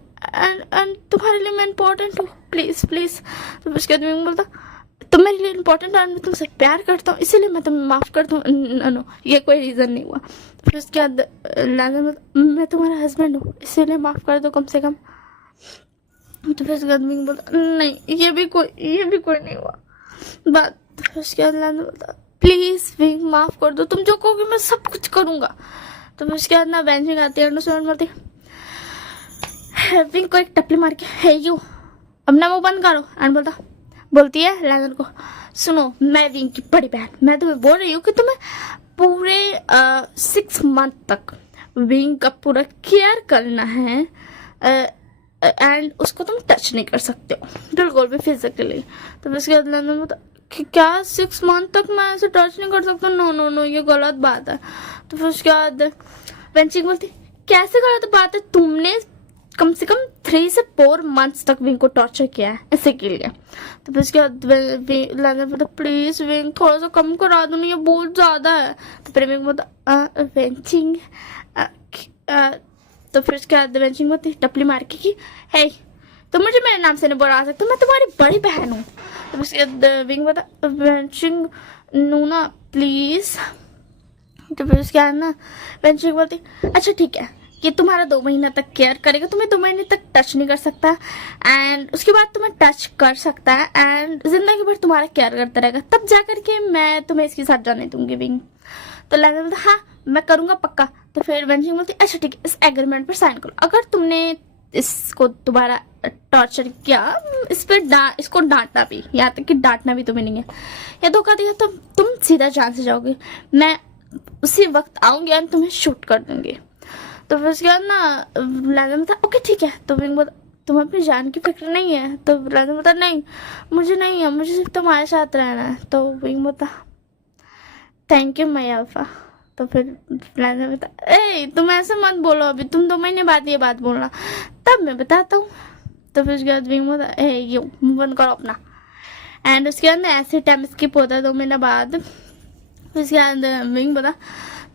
एंड तुम्हारे लिए मैं इम्पोर्टेंट हूँ, प्लीज़ प्लीज़। तो फिर उसके बाद विंग बोलता तुम मेरे लिए इम्पोर्टेंट है, मैं तुमसे प्यार करता हूँ इसीलिए मैं तुम्हें माफ़ करता हूँ, नो ये कोई रीज़न नहीं हुआ। फिर उसके बाद लैंडन मैं तुम्हारा हस्बैंड हूँ इसीलिए माफ़ कर दो कम से कम। तो फिर उसके बाद विंग बोलता नहीं ये भी कोई नहीं हुआ बात। फिर उसके बाद लैंडन बोलता प्लीज़ विंग माफ़ कर दो, तुम जो कहोगे मैं सब कुछ करूँगा। तो फिर उसके बाद ना बेंचिंग आती है और बोलती विंग को एक टपली मार के है यू अपना मुँह बंद करो। एंड बोलती है लैंडन को सुनो मैं विंग की बड़ी बहन, मैं तुम्हें बोल रही हूँ कि तुम्हें पूरे 6 मंथ तक विंग का पूरा केयर करना है एंड उसको तुम टच नहीं कर सकते हो बिल्कुल भी फिजिकली। तो फिर उसके बाद लैंडन बोलता कि क्या 6 मंथ तक मैं ऐसे टच नहीं कर सकता, नो ये गलत बात है। तो फिर उसके बाद बेंचिंग बोलती कैसे गलत बात है, तुमने कम से कम 3 से 4 मंथ्स तक विंग को टॉर्चर किया है ऐसे के लिए। तो फिर उसके बाद लैंडन बोलता प्लीज़ विंग थोड़ा सा कम करा दो ना, ये बहुत ज़्यादा है। तो फिर विंग बोलता बेंचिंग तो फिर उसके बाद बेंचिंग बोलती टपली मार के कि है तो मुझे मेरे नाम से नहीं बुला सकते, मैं तुम्हारी बड़ी बहन हूँ। तो उसके बाद विंग बोलता बेंचिंग नूना प्लीज़। तो फिर उसके बाद ना बेंचिंग बोलती अच्छा ठीक है कि तुम्हारा 2 महीना तक केयर करेगा, तुम्हें 2 महीने तक टच नहीं कर सकता एंड उसके बाद तुम्हें टच कर सकता है एंड जिंदगी भर तुम्हारा केयर करता रहेगा, तब जा करके मैं तुम्हें इसके साथ जाने दूंगी विंग। तो लैंडन बोलता हाँ मैं करूंगा पक्का। तो फिर वेंजिंग बोलती अच्छा ठीक है, इस एग्रीमेंट पर साइन करो, अगर तुमने इसको दोबारा टॉर्चर किया, इस पर इसको डांटना भी, यहाँ तक कि डांटना भी तुम्हें नहीं है, या धोखा दिया तो तुम सीधा जान से जाओगे, मैं उसी वक्त आऊंगी और तुम्हें शूट कर दूंगी। तो फिर उसके बाद ना लैंडन बोलता ओके ठीक है। तो विंग बोलता तुम्हें अपनी जान की फिक्र नहीं है? तो लैंडन बोलता नहीं मुझे नहीं है, मुझे सिर्फ तुम्हारे साथ रहना है। तो विंग बोलता थैंक यू माय अल्फा। तो फिर लैंडन बोलता ए तुम ऐसे मत बोलो, अभी तुम 2 महीने बाद ये बात बोलना, तब मैं बताता हूँ। तो फिर उसके बाद विंग बोलता ए ये मुंह बंद करो अपना। एंड उसके बाद ऐसे टाइम स्किप होता है 2 महीने बाद। उसके बाद विंग बोला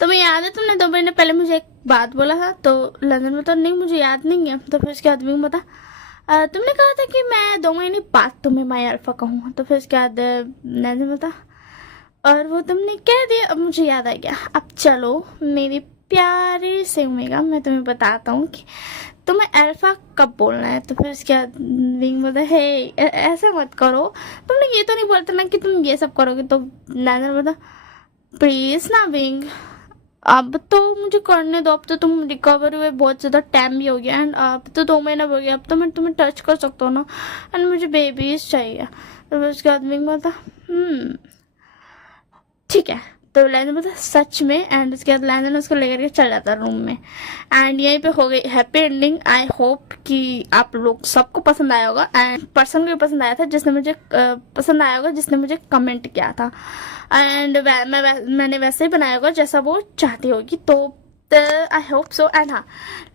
तुम्हें याद है तुमने 2 महीने पहले मुझे एक बात बोला था? तो लैंडन बोलता नहीं मुझे याद नहीं है। तो फिर उसके बाद विंग बोला तुमने कहा था कि मैं 2 महीने बाद तुम्हें माय अल्फा कहूँ। तो फिर उसके बाद लैंडन बोलता और वो तुमने कह दिया, अब मुझे याद आ गया। अब चलो मेरी प्यारे से ओमेगा, मैं तुम्हें बताता हूँ कि तुम्हें अल्फा कब बोलना है। तो फिर उसके बाद विंग बोलता है ऐसा मत करो, तुमने ये तो नहीं बोलता ना कि तुम ये सब करोगे। तो लैंडन बोलता प्लीज ना विंग, अब तो मुझे करने दो, अब तो तुम रिकवर हुए बहुत ज़्यादा टाइम भी हो गया एंड अब तो 2 महीना हो गया, अब तो मैं तुम्हें टच कर सकता हूँ ना एंड मुझे बेबीज चाहिए। तो फिर उसके बाद विंग बोलता ठीक है। तो लैंडन बोलता सच में, एंड उसके बाद लैंडन उसको लेकर के चल जाता रूम में एंड यहीं पे हो गई हैप्पी एंडिंग। आई होप कि आप लोग सबको पसंद आया होगा एंड पर्सन को भी पसंद आया था जिसने मुझे पसंद आया होगा, जिसने मुझे कमेंट किया था एंड मैंने वैसे ही बनाया होगा जैसा वो चाहती होगी। तो आई होप सो। एंड हाँ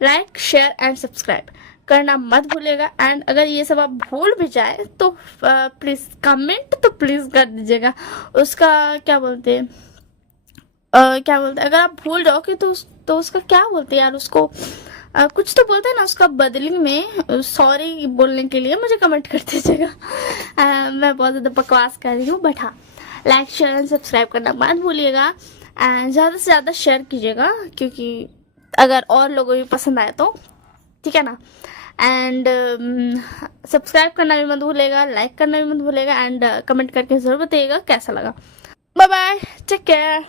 लाइक शेयर एंड सब्सक्राइब करना मत भूलिएगा एंड अगर ये सब आप भूल भी जाए तो प्लीज़ कमेंट तो प्लीज़ कर दीजिएगा। उसका क्या बोलते हैं अगर आप भूल जाओगे तो उसका क्या बोलते हैं यार, उसको कुछ तो बोलते हैं ना, उसका बदली में सॉरी बोलने के लिए मुझे कमेंट कर दीजिएगा। मैं बहुत ज़्यादा बकवास कर रही हूँ बट हाँ लाइक शेयर एंड सब्सक्राइब करना मत भूलिएगा एंड ज़्यादा से ज़्यादा शेयर कीजिएगा क्योंकि अगर और लोगों को पसंद आए तो ठीक है ना। एंड सब्सक्राइब करना भी मत भूलेगा, लाइक करना भी मत भूलेगा एंड कमेंट करके ज़रूर बताइएगा कैसा लगा। Bye bye, take care.